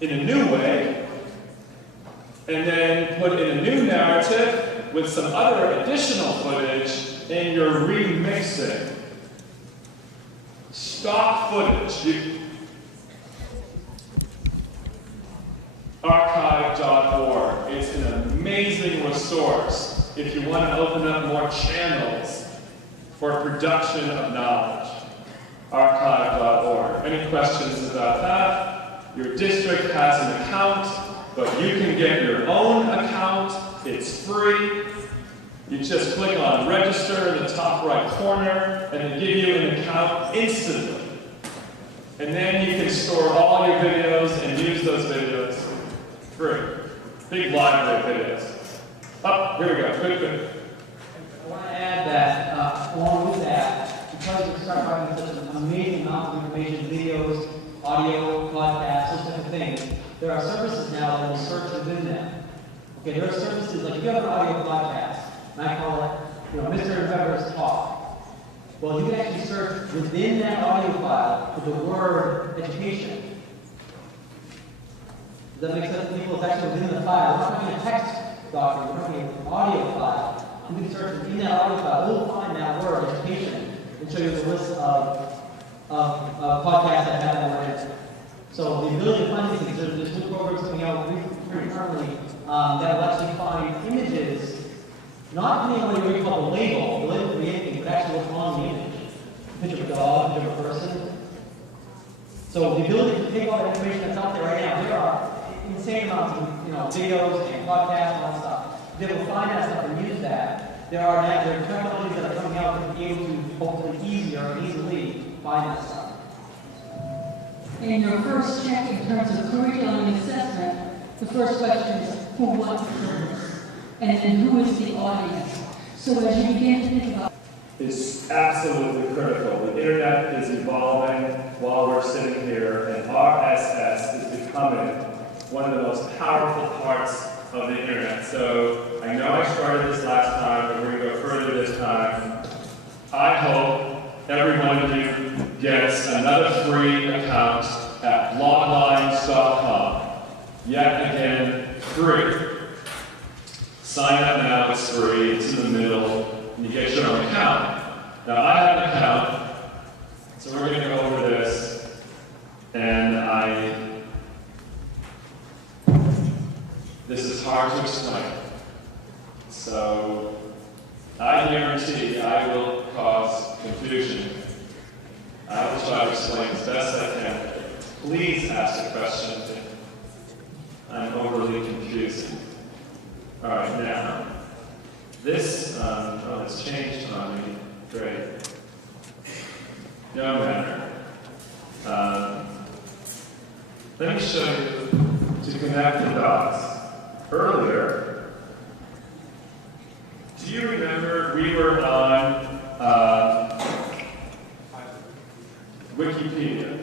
in a new way, and then put in a new narrative with some other additional footage in your remixing. Stock footage. Archive.org. It's an amazing resource if you want to open up more channels for production of knowledge. Archive.org. Any questions about that? Your district has an account, but you can get your own account. It's free. You just click on register in the top right corner, and they give you an account instantly. And then you can store all your videos and use those videos free. Big library of videos. Oh, here we go. Good. I want to add that, along with that, because we start having such an amazing amount of information, videos, audio, podcasts, those type of things, there are services now that will search within them. Okay, there are services like if you have an audio podcast, and I call it, Mr. and Pepper's Talk. Well, you can actually search within that audio file for the word education. Does that make sense to people? It's actually within the file. We're not having a text document, we're having an audio file. You can search within that audio file. We'll find that word, education, and show you the list of podcasts that have that word in it. So the ability to find these things, there's new programs coming out very currently that will actually find images, not depending on what you call the label could be anything, but actually what's on the image. A picture of a dog, a picture of a person. So the ability to take all that information that's out there right now, there are insane amounts of videos and podcasts and all that stuff. They will find that stuff and use that. There are technologies that are coming out to be able to hopefully easily find that stuff. In your first check in terms of curriculum and assessment, the first question is who wants to do this? And then who is the audience? So as you begin to think about It's absolutely critical. The internet is evolving. while we're sitting here, and RSS is becoming one of the most powerful parts of the internet. So I know I started this last time, but we're going to go further this time. I hope every one of you gets another free account at bloglines.com. Yet again, free. Sign up now, it's free, it's in the middle, and you get your own account. Now I have an account, so we're going to go over this, and this is hard to explain. So I guarantee I will cause confusion. I will try to explain as best I can. Please ask a question if I'm overly confusing. All right, now, this, it's changed on me. Great. No matter. Let me show you to connect the dots. Earlier, do you remember we were on Wikipedia?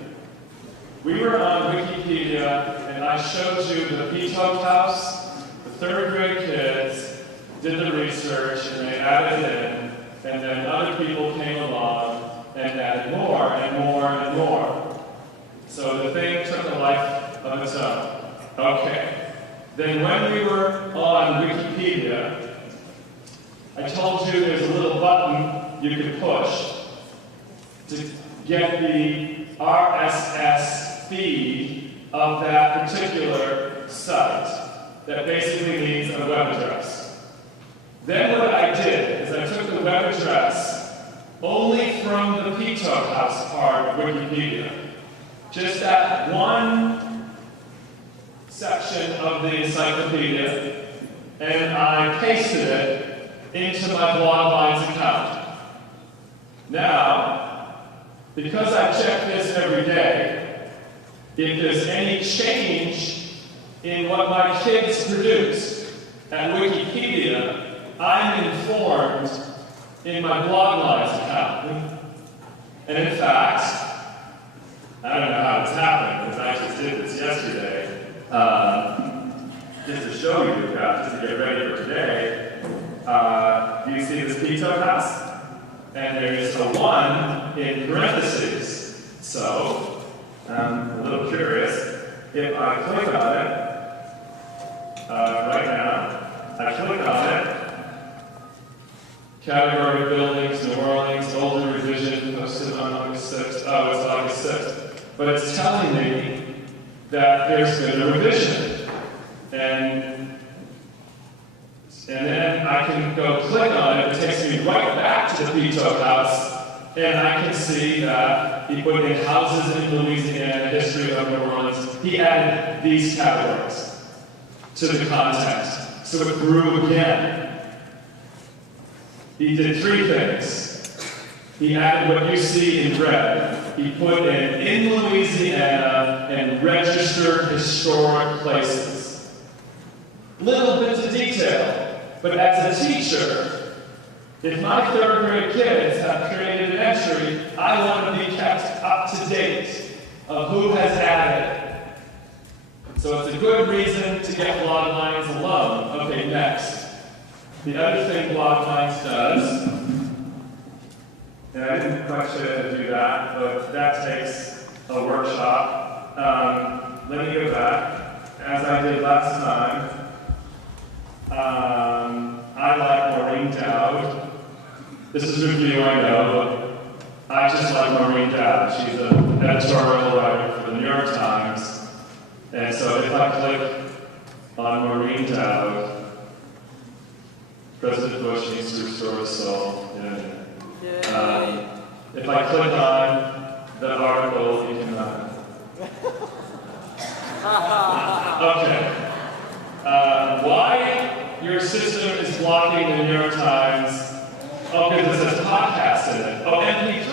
We were on Wikipedia, and I showed you the Beethoven house. The third grade kids did the research, and they added in, and then other people came along and added more and more and more. So the thing took a life of its own. Okay. Then when we were on Wikipedia, I told you there's a little button you could push to get the RSS feed of that particular site. That basically means a web address. Then what I did is I took the web address only from the Beethoven house part of Wikipedia. Just that one section of the encyclopedia, and I pasted it into my Bloglines account. Now, because I check this every day, if there's any change in what my kids produce at Wikipedia, I'm informed in my Bloglines account. And in fact, I don't know how this happened, because I just did this yesterday, just to show you guys, just to get ready for today. Do you see this Beethoven house? And there's a 1 in parentheses. So, I'm a little curious. If I click on it, right now, I click on it, category buildings, New Orleans, older revision, posted on August 6th. Oh, it's August 6th. But it's telling me that there's been a revision. And then I can go click on it, it takes me right back to the Beethoven house, and I can see that he put in houses in Louisiana, history of New Orleans. He added these categories to the content. So it grew again. He did 3 things. He added what you see in red. He put in Louisiana and registered historic places. Little bits of detail. But as a teacher, if my 3rd grade kids have created an entry, I want to be kept up to date of who has added. So it's a good reason to get Bloglines alone. Okay, next. The other thing Bloglines does, and I didn't quite show you how to do that, but that takes a workshop. Let me go back. As I did last time, I like Maureen Dowd. This is review, I know, but I just like Maureen Dowd. She's an editorial writer for the New York Times. And so if I click on Maureen Dowd, President Bush needs to restore his soul. If I click on the article, you can... Okay. Why your system is blocking the New York Times? Oh, because it says podcast in it. Oh, MP3.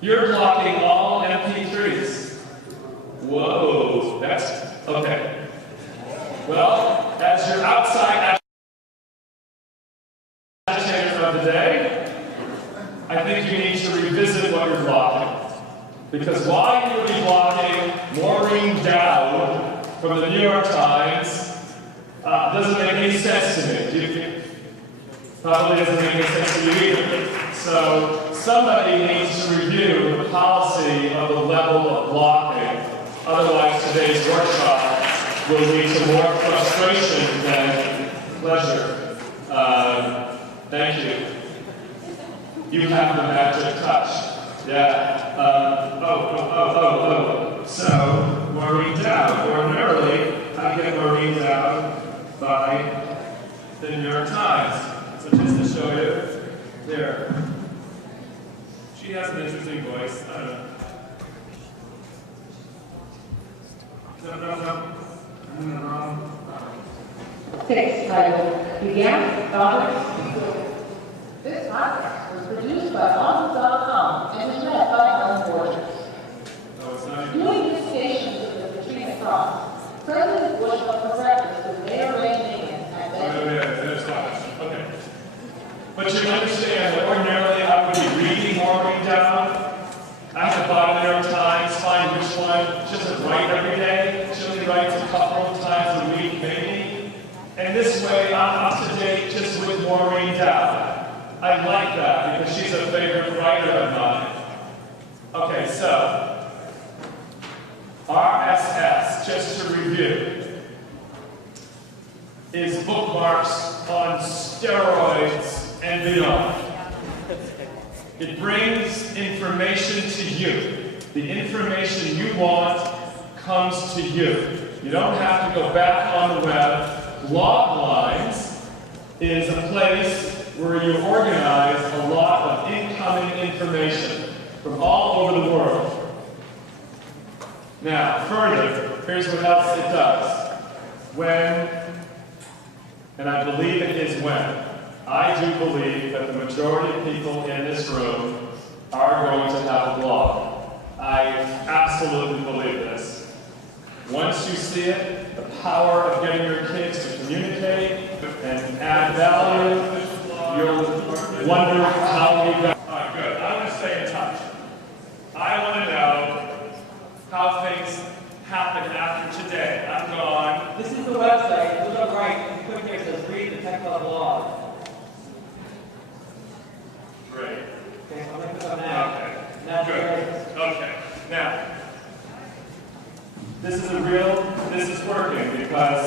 You're blocking all MP3s. Whoa, that's okay. Well, as your outside agitator of the day, I think you need to revisit what you're blocking. Because why you would be blocking Maureen Dowd from the New York Times doesn't make any sense to me. Do you think? Probably doesn't make any sense to you either. So somebody needs to review the policy of the level of blocking. Otherwise, today's workshop will lead to more frustration than pleasure. Thank you. You have the magic touch. Yeah. So, Maureen Dowd. Ordinarily, I get Maureen Dowd by the New York Times. So just to show you, there. She has an interesting voice. I don't know. No. Today's title began Congress. This podcast was produced by Audible.com and was read by Ellen Borges. No, it's not. Viewing this station with the Katrina Cross, President Bush went for breakfast with Mayor Ray Nagin at There's not. Okay. But you understand that ordinarily I would be reading Maureen Dowd. I have to buy the New York Times, find which one. She doesn't write every day. She only writes a couple of times a week, maybe. And this way, I'm up to date just with Maureen Dowd. I like that because she's a favorite writer of mine. Okay, so RSS, just to review, is bookmarks on steroids and beyond. It brings information to you. The information you want comes to you. You don't have to go back on the web. Loglines is a place where you organize a lot of incoming information from all over the world. Now, further, here's what else it does. When, and I believe it is when, I do believe that the majority of people in this room are going to have a blog. I absolutely believe this. Once you see it, the power of getting your kids to communicate and add value, you'll wonder how we got. All right, good. I want to stay in touch. I want to know how things happen after today. I'm gone. This is the website. Look up right and click here. It says read the Tech Club blog. Great. Okay, I'm going to click on that. Okay. That's Good. great. Okay. Now, this is working because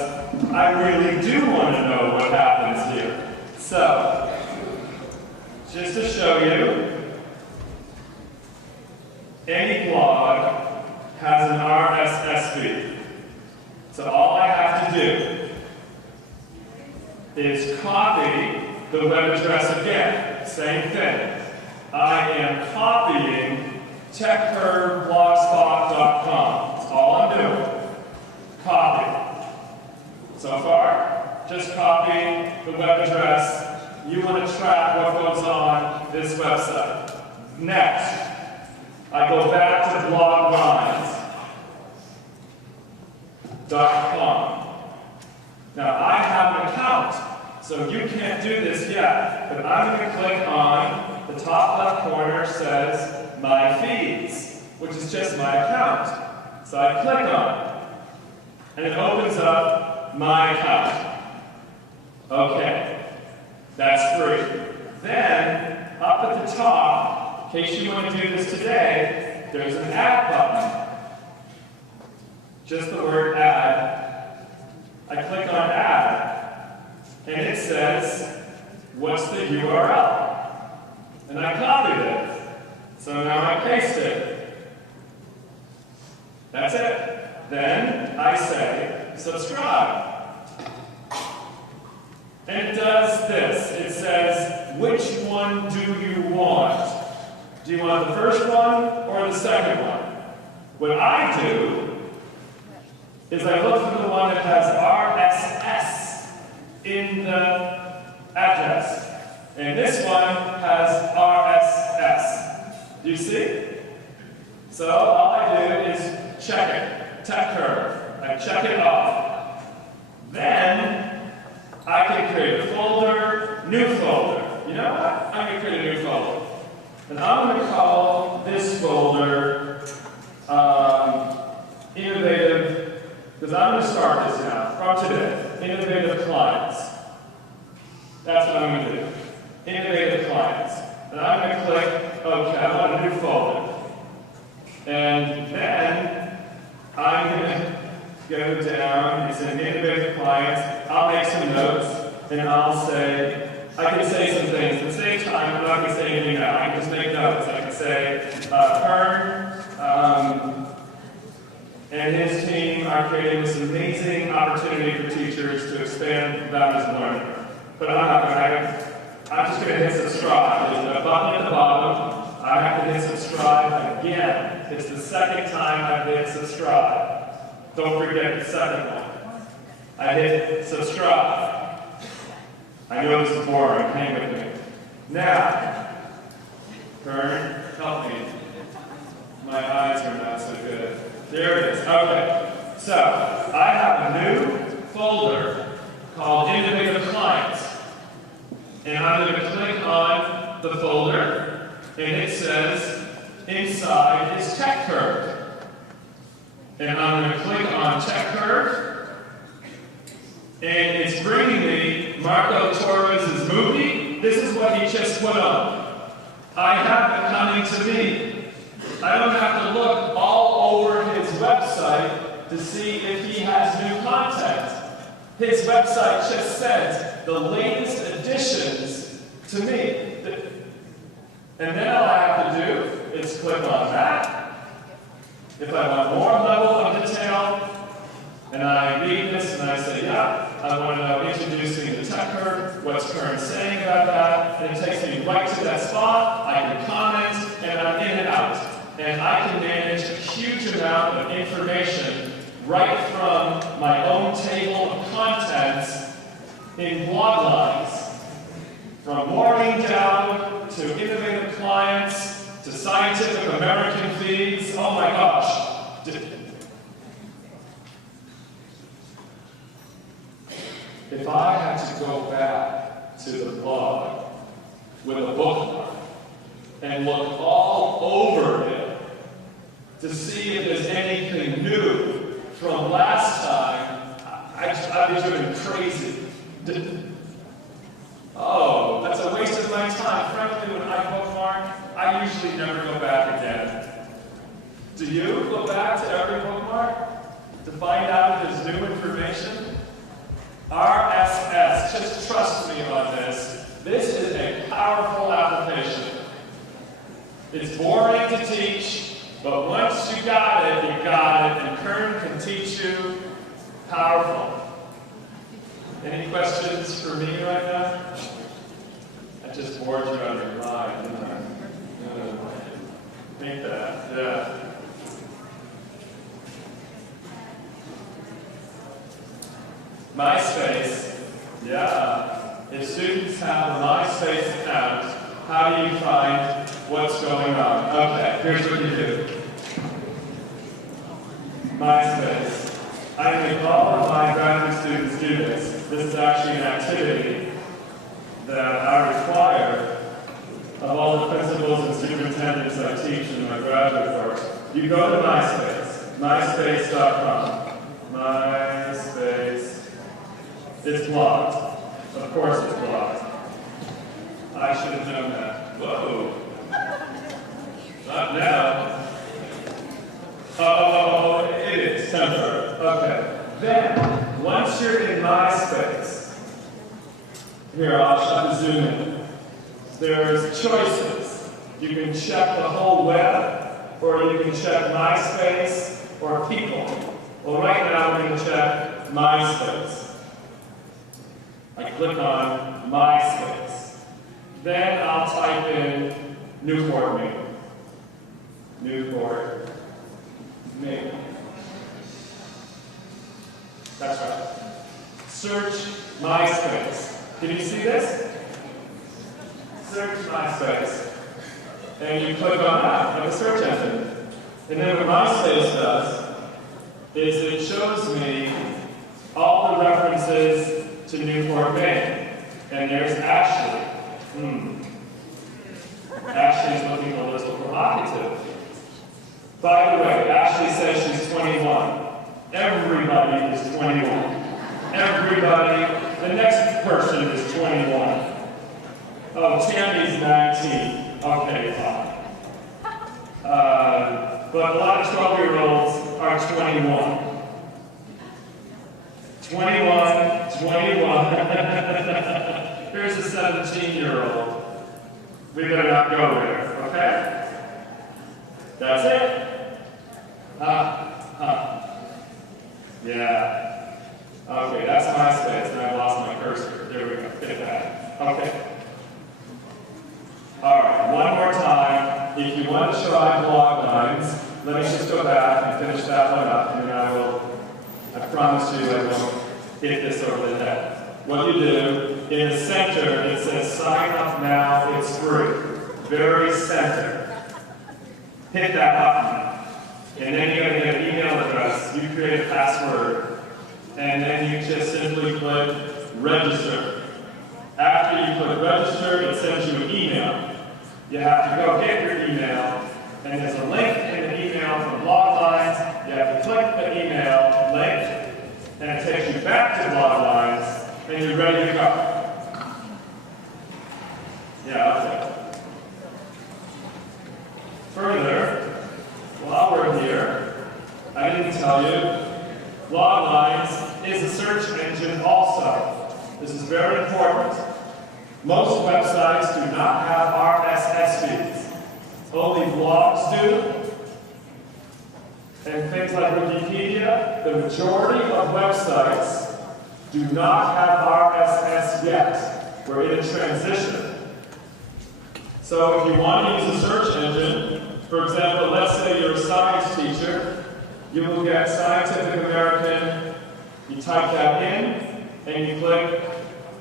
I really do want to know what happens here. So, just to show you, any blog has an RSS feed. So all I have to do is copy the web address again. Same thing. I am copying techherblogspot.com. That's all I'm doing. Copy. So far, just copy the web address. You want to track what goes on this website. Next, I go back to bloglines.com. Now, I have an account, so you can't do this yet, but I'm going to click on the top left corner says My Feeds, which is just my account. So I click on it, and it opens up my account. Okay, that's free. Then, up at the top, in case you want to do this today, there's an add button. Just the word add. I click on add, and it says, what's the URL? And I copied it. So now I paste it. That's it. Then I say, subscribe. And it does this. It says, which one do you want? Do you want the first one or the second one? What I do is I look for the one that has RSS in the address. And this one has RSS. Do you see? So all I do is check it. TechCurve. I check it off. Then I can create a folder, new folder. You know what? I'm going to create a new folder. And I'm going to call this folder Innovative, because I'm going to start this now, from today, Innovative Clients. That's what I'm going to do. Innovative Clients. And I'm going to click OK. I want a new folder. And then I'm going to go down. It's an Innovative Clients. I'll make some notes, and I'll say, I can say some things. At the same time, I'm not going to say anything now. I can just make notes. I can say, Kern and his team are creating this amazing opportunity for teachers to expand the boundaries of learning. But I'm not going to. I'm just going to hit subscribe. There's a button at the bottom. I have to hit subscribe again. It's the second time I've hit subscribe. Don't forget the second one. I hit subscribe. I know this is boring. Hang with me. Now, Kern, help me. My eyes are not so good. There it is. Okay. So, I have a new folder called Innovative Clients. And I'm going to click on the folder, and it says, inside is Tech Curve. And I'm going to click on Tech Curve, and it's bringing me Marco Torres' movie. This is what he just put on. I have it coming to me. I don't have to look all over his website to see if he has new content. His website just sent the latest additions to me. And then all I have to do is click on that. If I want more level of detail, and I read this and I say, yeah, I want to know introducing the Tech Curve, what's Kern saying about that, and it takes me right to that spot, I can comment, and I'm in and out. And I can manage a huge amount of information right from my own table of contents in blog lines. From morning down to Innovative Clients to Scientific American feeds. Oh my gosh. If I had to go back to the blog with a bookmark and look all over it to see if there's anything new from last time, I'd be driven crazy. Oh, that's a waste of my time. Frankly, when I bookmark, I usually never go back again. Do you go back to every bookmark to find out if there's new information? RSS, just trust me on this. This is a powerful application. It's boring to teach, but once you got it, you got it, and Kern can teach you. Powerful. Any questions for me right now? I just bored you out of your mind, didn't I? Think that, yeah. MySpace, yeah. If students have a MySpace account, how do you find what's going on? Okay, here's what you do. MySpace. I make all of my graduate students do this. This is actually an activity that I require of all the principals and superintendents I teach in my graduate course. You go to MySpace, myspace.com. MySpace. It's blocked. Of course it's blocked. I should have known that. Whoa. Not now. Oh, it is temporary. Okay. Then, once you're in MySpace, here, I'll try to zoom in. There's choices. You can check the whole web, or you can check MySpace, or people. Well, right now, we're going to check MySpace. I click on MySpace. Then I'll type in Newport, Maine. Newport, Maine. That's right. Search MySpace. Can you see this? Search MySpace. And you click on that, like a search engine. And then what MySpace does is it shows me all the references to Newport, Maine. And there's Ashley. Ashley's looking a little provocative. By the way, Ashley says she's 21. Everybody is 21. Everybody, the next person is 21. Oh, Tammy's 19. Okay, fine. But a lot of 12-year-olds are 21. 21. Here's a 17-year-old. We better not go there, okay? That's it? Yeah. Okay, that's my space, and I've lost my cursor. There we go, get that. Okay. All right, one more time. If you want to try blog lines, let me just go back and finish that one up, and then I promise you I won't hit this over the head. What you do, in the center, it says sign up now, it's free. Very center. Hit that button. And then you're going to get an email address. You create a password. And then you just simply click register. After you click register, it sends you an email. You have to go get your email. And there's a link in the email from Bloglines. You have to click the email link. And it takes you back to Bloglines. And you're ready to go. Yeah, okay. Further, while we're here, I didn't tell you, Bloglines is a search engine also. This is very important. Most websites do not have RSS feeds. Only blogs do. And things like Wikipedia, the majority of websites do not have RSS yet. We're in a transition. So if you want to use a search engine, for example, let's say you're a science teacher, you will get Scientific American, you type that in, and you click,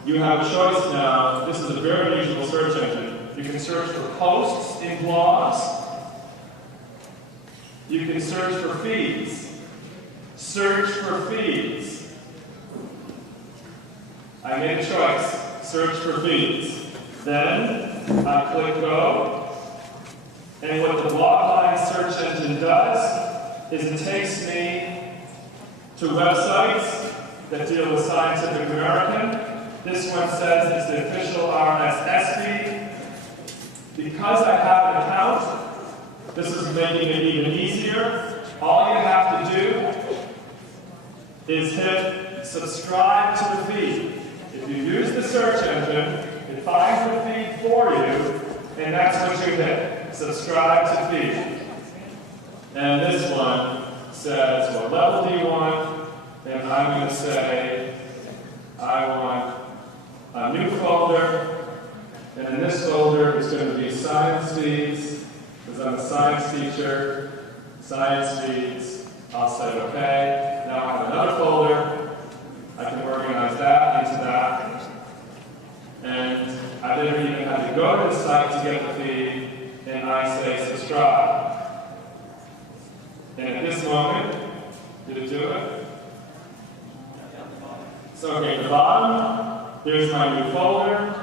you have a choice now. This is a very useful search engine. You can search for posts in blogs. You can search for feeds. Search for feeds. I made a choice, search for feeds. Then I click go, and what the Bloglines search engine does is it takes me to websites that deal with Scientific American. This one says it's the official RSS feed. Because I have an account, this is making it even easier. All you have to do is hit subscribe to the feed. If you use the search engine, it finds the feed for you, and that's what you hit. Subscribe to feed. And this one says, what level do you want? And I'm going to say, I want a new folder. And in this folder, it's going to be science feeds, because I'm a science teacher. Science feeds. I'll say, okay. Now I have another folder. I can organize that into that. And I didn't even have to go to the site to get the feed, and I say subscribe. And at this moment, did it do it? So okay, at the bottom, here's my new folder.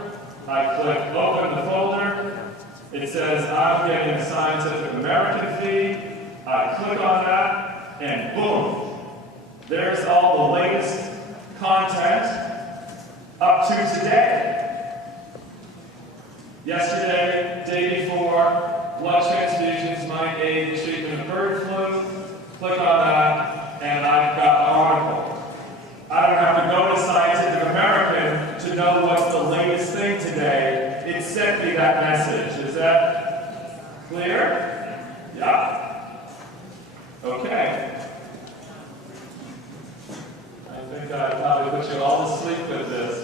I click open the folder. It says I'm getting a Scientific American feed. I click on that, and boom, there's all the latest content up to today. Yesterday, day before, blood transfusions might aid the treatment of bird flu. Click on that, and I've got the article. I don't have to go to Scientific American to know what's the latest thing today. It sent me that message. Is that clear? Yeah? Okay. I think I probably put you all to sleep with this.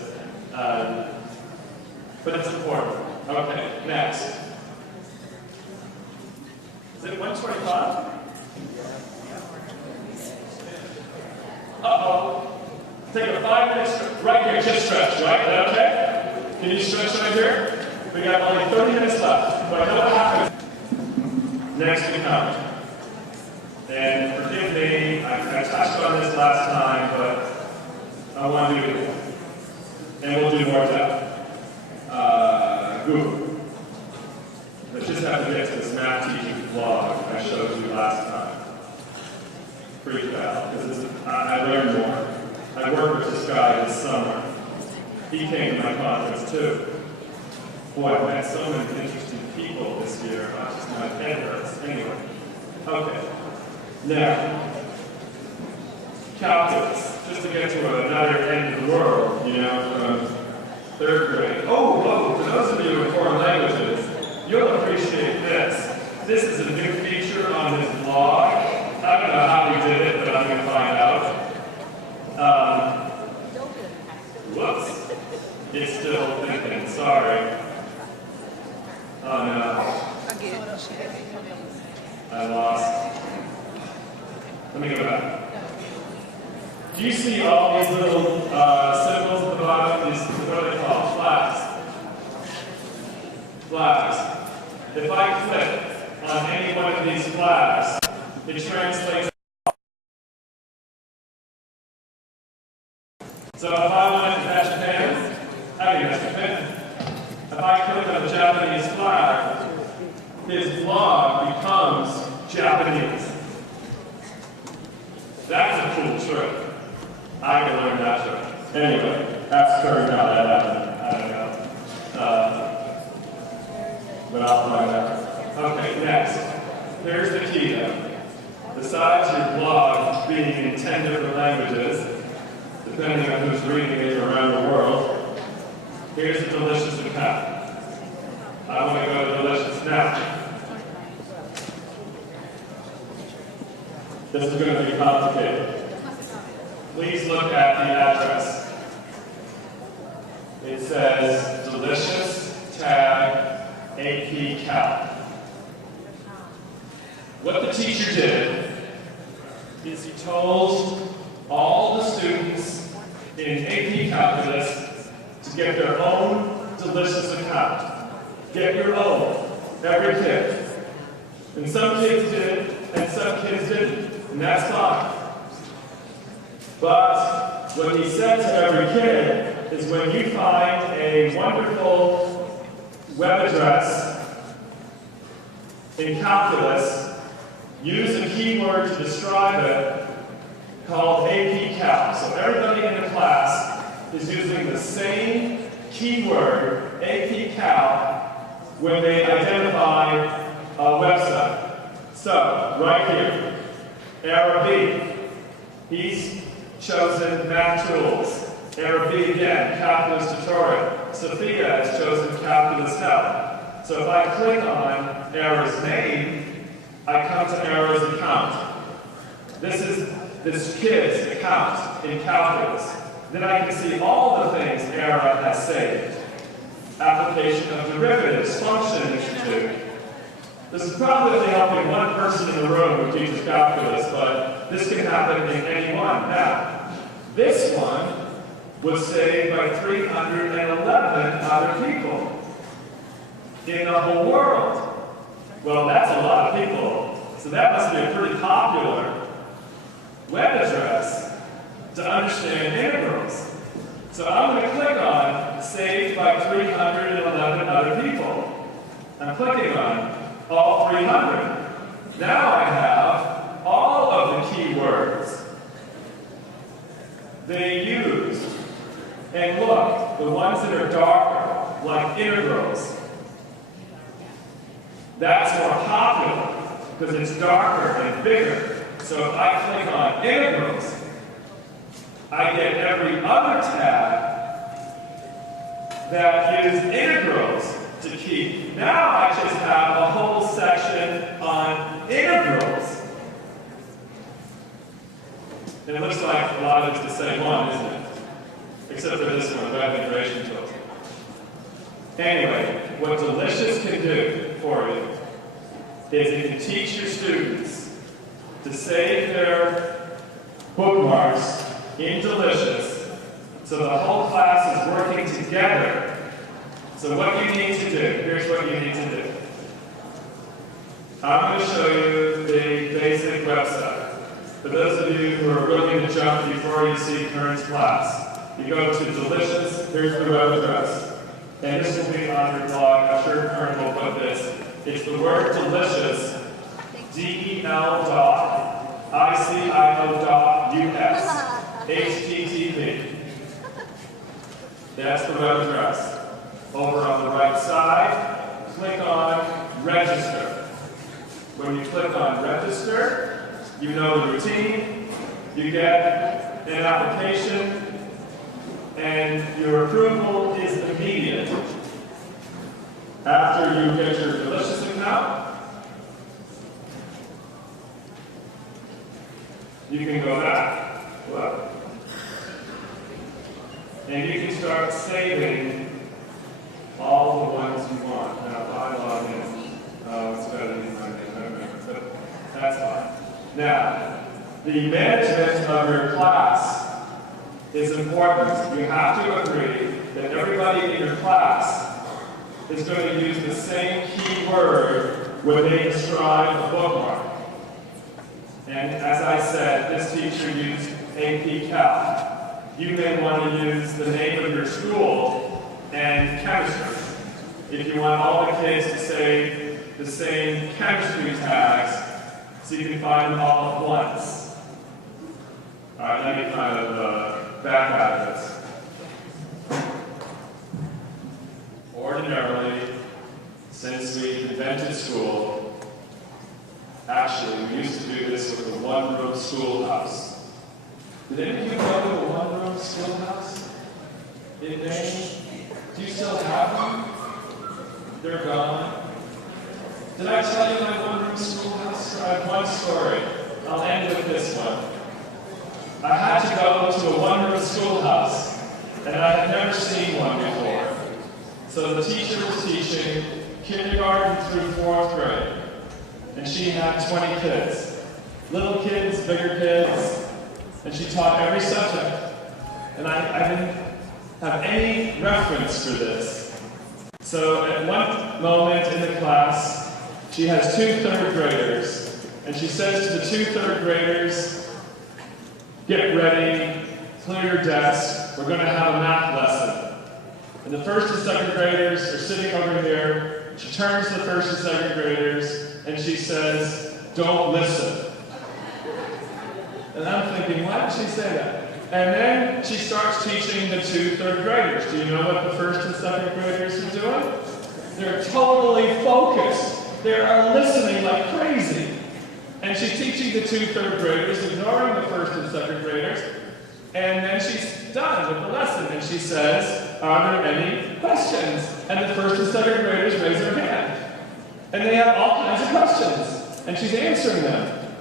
But it's important. Okay, next. Is it 125? Uh-oh. Take a 5-minute stretch. Right here, just stretch, right? Is that okay? Can you stretch right here? We got only 30 minutes left. But I know what happens. Next we come. And forgive me, I touched on this last time, but I want to do it again. And we'll do more of that. Google. have to get to this math teacher's blog I showed you last time. Freaked out, because I learned more. I worked with this guy this summer. He came to my conference too. Boy, I've met so many interesting people this year. My head hurts. Anyway. Okay. Now, calculus. Just to get to another end of the world, you know, from third grade. Oh, whoa, for those of you in foreign languages, you'll appreciate this. This is a new feature on his blog. I don't know how he did it, but I'm going to find out. Whoops. It's still thinking. Sorry. Oh, no. I lost. Let me go back. Do you see all these little symbols at the bottom? These, what are they called? Flags. Flags. If I click on any one of these flags, it translates. So if I wanted to match Japan, how do you match Japan? If I click on the Japanese flag, his blog becomes Japanese. That's a cool trick. I can learn that trick. Anyway, ask Kurt how that happened. I don't know. But I'll find out. Okay, next. Here's the key though. Besides your blog being in 10 different languages, depending on who's reading it around the world, here's a delicious account. I want to go to delicious now. This is going to be complicated. Please look at the address. It says delicious tag AP Cal. What the teacher did is he told all the students in AP Calculus to get their own delicious account. Get your own, every kid. And some kids did, and some kids didn't, and that's fine. But what he said to every kid is when you find a wonderful web address in calculus, use a keyword to describe it called AP Cal. So everybody in the class is using the same keyword, AP Cal, when they identify a website. So, right here, Arab B, he's chosen Math Tools. Arab B again, Calculus Tutorial. Sophia has chosen Calculus Help. So if I click on Ara's name, I come to Ara's account. This is this kid's account in Calculus. Then I can see all the things Ara has saved. Application of derivatives, function institute. This is probably helping one person in the room who teaches calculus, but this can happen in anyone. Now, this one was saved by 311 other people in the whole world. Well, that's a lot of people, so that must be a pretty popular web address to understand integrals. So I'm going to click on saved by 311 other people. I'm clicking on all 300. Now I have all of the keywords they used. And look, the ones that are darker, like integrals, that's more popular because it's darker and bigger. So if I click on integrals, I get every other tab that uses integrals to keep. Now I just have a whole section on integrals. And it looks like a lot of it's the same one, isn't it? Except for this one, web integration tools. Anyway, what Delicious can do for you is it can teach your students to save their bookmarks in Delicious so the whole class is working together. So what you need to do, here's what you need to do. I'm going to show you the basic website. For those of you who are willing to jump before you see Kern's class, you go to Delicious, here's the web address. And this will be on your blog. I'm sure Kern will put this It's the word delicious, del.icio.us, HTTP. That's the web address. Over on the right side, click on register. When you click on register, you know the routine, you get an application, and your approval is immediate. After you get your delicious account, you can go back, look, and you can start saving all the ones you want. Now, if I log in, it's better than my name, but that's fine. Now, the management of your class is important. You have to agree that everybody in your class is going to use the same keyword when they describe a bookmark. And as I said, this teacher used AP Calc. You may want to use the name of your school and chemistry. If you want all the kids to say the same chemistry tags, so you can find them all at once. All right, let me kind of back out of this. Ordinarily, since we invented school, actually, we used to do this with a one-room schoolhouse. Did any of you go to a one-room schoolhouse in Maine? Do you still have them? They're gone. Did I tell you my one-room schoolhouse? I have one story. I'll end with this one. I had to go to a one-room schoolhouse, and I had never seen one before. So the teacher was teaching kindergarten through 4th grade, and she had 20 kids. Little kids, bigger kids, and she taught every subject. And I didn't have any reference for this. So at one moment in the class, she has 2 3rd graders, and she says to the 2 3rd graders, get ready, clear your desk, we're going to have a math lesson. And the 1st and 2nd graders are sitting over here. She turns to the 1st and 2nd graders, and she says, don't listen. And I'm thinking, why did she say that? And then she starts teaching the 2 3rd graders. Do you know what the 1st and 2nd graders are doing? They're totally focused. They are listening like crazy. And she's teaching the 2 3rd graders, ignoring the 1st and 2nd graders. And then she's done with the lesson. And she says, are there any questions? And the 1st and 2nd graders raise their hand. And they have all kinds of questions. And she's answering them.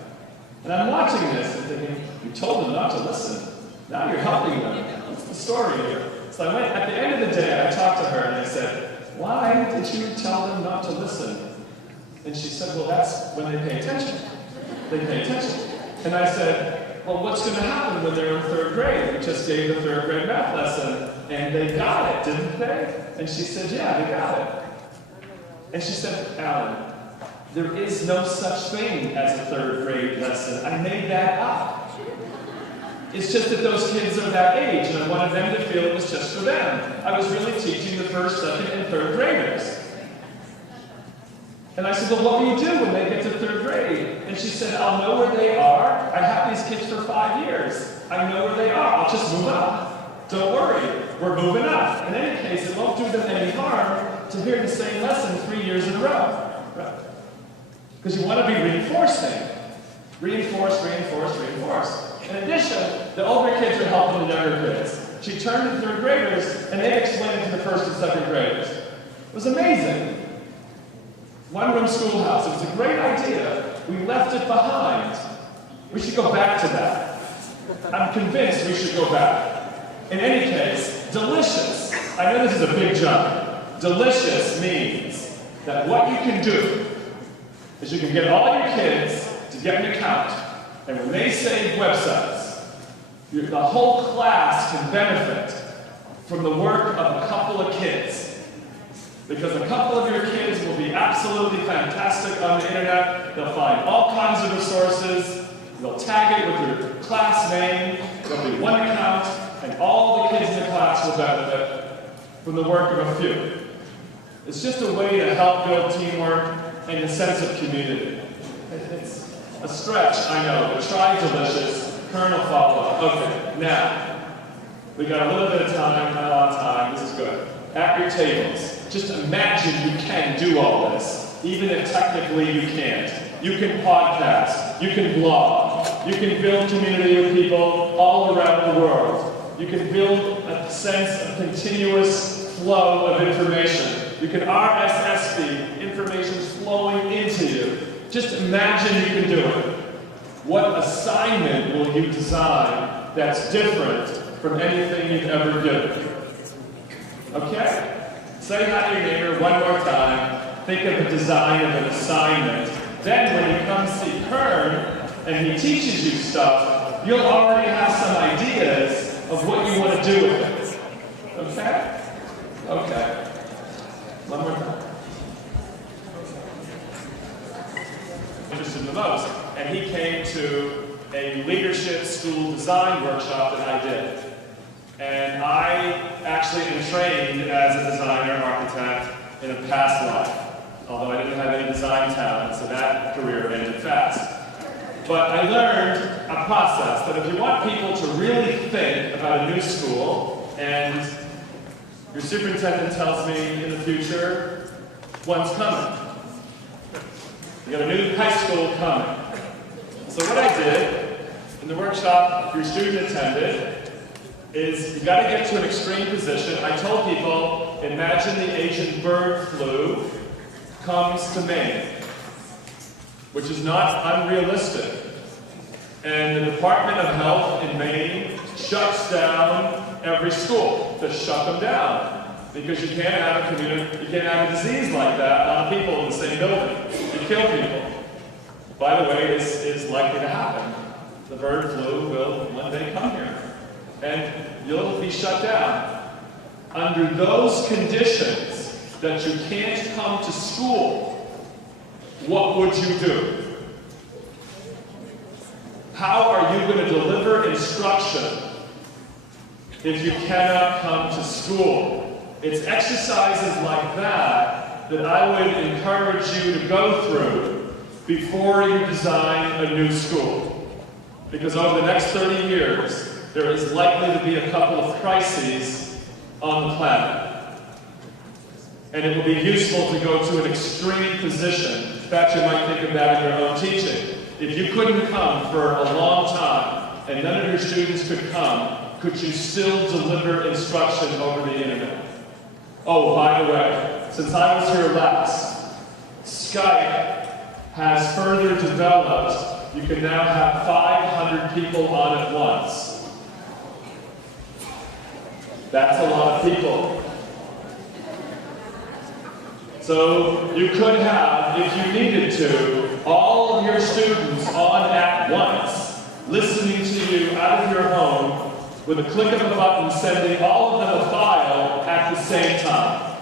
And I'm watching this and thinking, you told them not to listen. Now you're helping them. What's the story here? So I went, at the end of the day, I talked to her and I said, why did you tell them not to listen? And she said, well, that's when they pay attention. They pay attention. And I said, well, what's going to happen when they're in 3rd grade? We just gave the 3rd grade math lesson, and they got it, didn't they? And she said, yeah, they got it. And she said, Alan, there is no such thing as a 3rd grade lesson. I made that up. It's just that those kids are that age, and I wanted them to feel it was just for them. I was really teaching the 1st, 2nd, and 3rd graders. And I said, well, what will you do when they get to 3rd grade? And she said, I'll know where they are. I have these kids for 5 years. I know where they are. I'll just move up. Don't worry. We're moving up. In any case, it won't do them any harm to hear the same lesson 3 years in a row. Right? Because you want to be reinforcing. Reinforce, reinforce, reinforce. In addition, the older kids are helping the younger kids. She turned to 3rd graders, and they explained it to the 1st and 2nd graders. It was amazing. One-room schoolhouse. It was a great idea. We left it behind. We should go back to that. I'm convinced we should go back. In any case, delicious. I know this is a big jump. Delicious means that what you can do is you can get all your kids to get an account. And when they save websites, the whole class can benefit from the work of a couple of kids. Because a couple of your kids will be absolutely fantastic on the internet. They'll find all kinds of resources. They'll tag it with your class name. There'll be one account, and all the kids in the class will benefit from the work of a few. It's just a way to help build teamwork and a sense of community. It's a stretch, I know, but try delicious, kernel follow-up. Okay, now, we got a little bit of time, not a lot of time, this is good. At your tables, just imagine you can do all this, even if technically you can't. You can podcast, you can blog, you can build community with people all around the world. You can build a sense of continuous flow of information. You can RSS feed, information's flowing into you. Just imagine you can do it. What assignment will you design that's different from anything you've ever given? Okay? Say hi to your neighbor one more time. Think of the design of an assignment. Then when you come see Kern and he teaches you stuff, you'll already have some ideas of what you want to do with it. Okay? Okay. One more time. Interested the most. And he came to a leadership school design workshop that I did. And I actually am trained as a designer, architect in a past life. Although I didn't have any design talent, so that career ended fast. But I learned a process that if you want people to really think about a new school, and your superintendent tells me in the future, one's coming. You got a new high school coming. So what I did in the workshop, if your student attended, is you got to get to an extreme position. I told people, imagine the Asian bird flu comes to Maine, which is not unrealistic. And the Department of Health in Maine shuts down every school. Just shut them down. Because you can't have a disease like that on people in the same building. You kill people. By the way, this is likely to happen. The bird flu will one day come here. And you'll be shut down. Under those conditions that you can't come to school, what would you do? How are you going to deliver instruction if you cannot come to school? It's exercises like that that I would encourage you to go through before you design a new school. Because over the next 30 years, there is likely to be a couple of crises on the planet. And it will be useful to go to an extreme position. In fact, you might think of that in your own teaching. If you couldn't come for a long time, and none of your students could come, could you still deliver instruction over the internet? Oh, by the way, since I was here last, Skype has further developed. You can now have 500 people on at once. That's a lot of people. So you could have, if you needed to, all of your students on at once, listening to you out of your home, with a click of a button, sending all of them a file at the same time.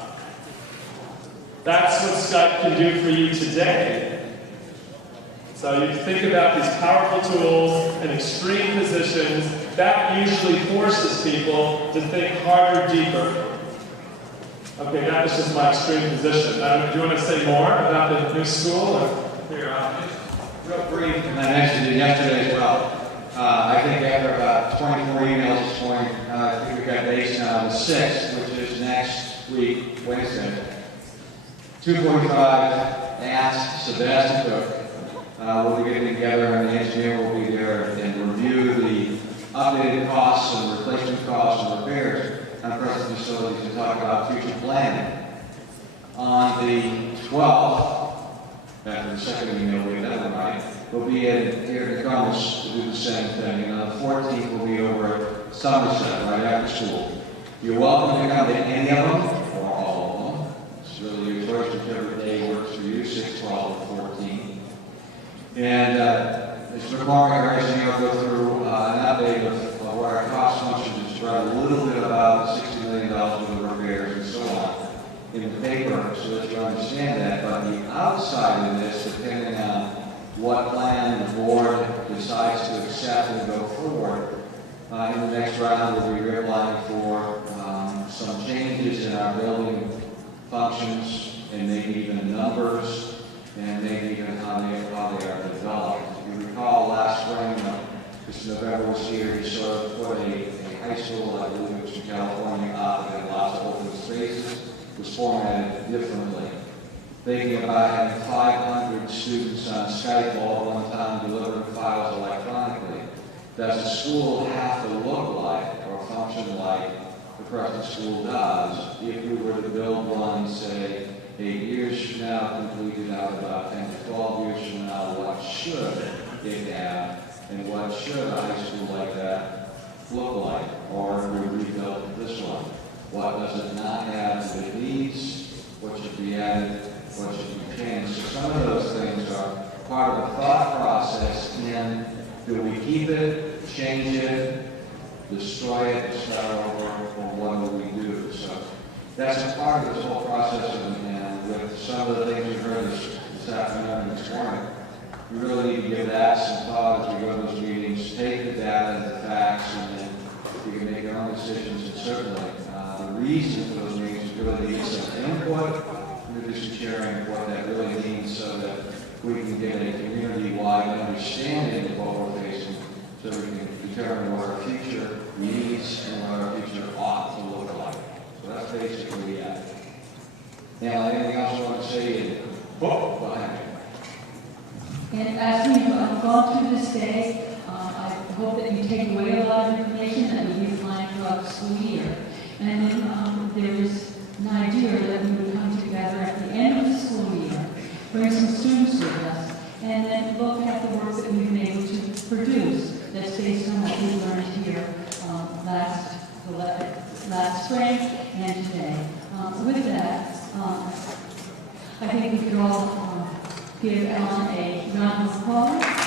That's what Skype can do for you today. So you think about these powerful tools and extreme positions. That usually forces people to think harder, deeper. Okay, that was just my extreme position. Do you want to say more about the new school? Here, real brief, and I mentioned it yesterday as well. I think after about 24 emails this morning, I think we got dates now on the 6th, which is next week, Wednesday. 2:45 at Sebastian Cook. We'll be getting together, and the engineer will be there and review the updated costs and replacement costs and repairs on present facilities to talk about future planning. On the 12th, after the second email, we that one right, we'll be here at Nokomis to do the same thing. And on the 14th, we'll be over at Somerset, right after school. You're welcome to come to any of them, or all of them. It's really your choice, whichever day works for you, 6, 12, or 14. And Mr. McCormick, our engineer, will go through an update of what our cost functions is, right, a little bit about $60 million worth of repairs and so on in the paper, so that you understand that. But the outside of this, depending on what plan the board decides to accept and go forward, in the next round we'll be applying for some changes in our building functions and maybe even numbers and maybe even how they are developed. If you recall last spring, this November was here, he sort of put a high school, I believe it was in California, up that had lots of open spaces, was formatted differently. Thinking about having 500 students on Skype all at one time delivering files electronically. Does the school have to look like or function like the present school does if we were to build one, say, 8 years from now, completed out about 10 to 12 years from now? What should it have, and what should a high school like that look like? Or if we rebuilt this one, what does it not have that it needs? What should be added? What should be changed? So some of those things are part of the thought process in, do we keep it, change it, destroy it, start over, or what do we do? So that's a part of this whole process, and with some of the things we've heard this afternoon and this morning, we really need to give that some thought as we go to those meetings, take the data, the facts, and then we can make our own decisions. And certainly, the reason for those meetings is really to get some input, do some sharing of what that really means, so that we can get a community-wide understanding of what we're facing, so we can determine what our future needs and what our future ought to look like. So that's basically it. Now, anything else you want to say? Behind me. And as we've gone through this day, I hope that you take away a lot of information that will be applied throughout the school year. And then there is an idea that we would come together at the end of the school year, bring some students with us, and then look at the work that we've been able to produce that's based on what we learned here last spring and today. With that, I think we could all give Ellen a round of applause.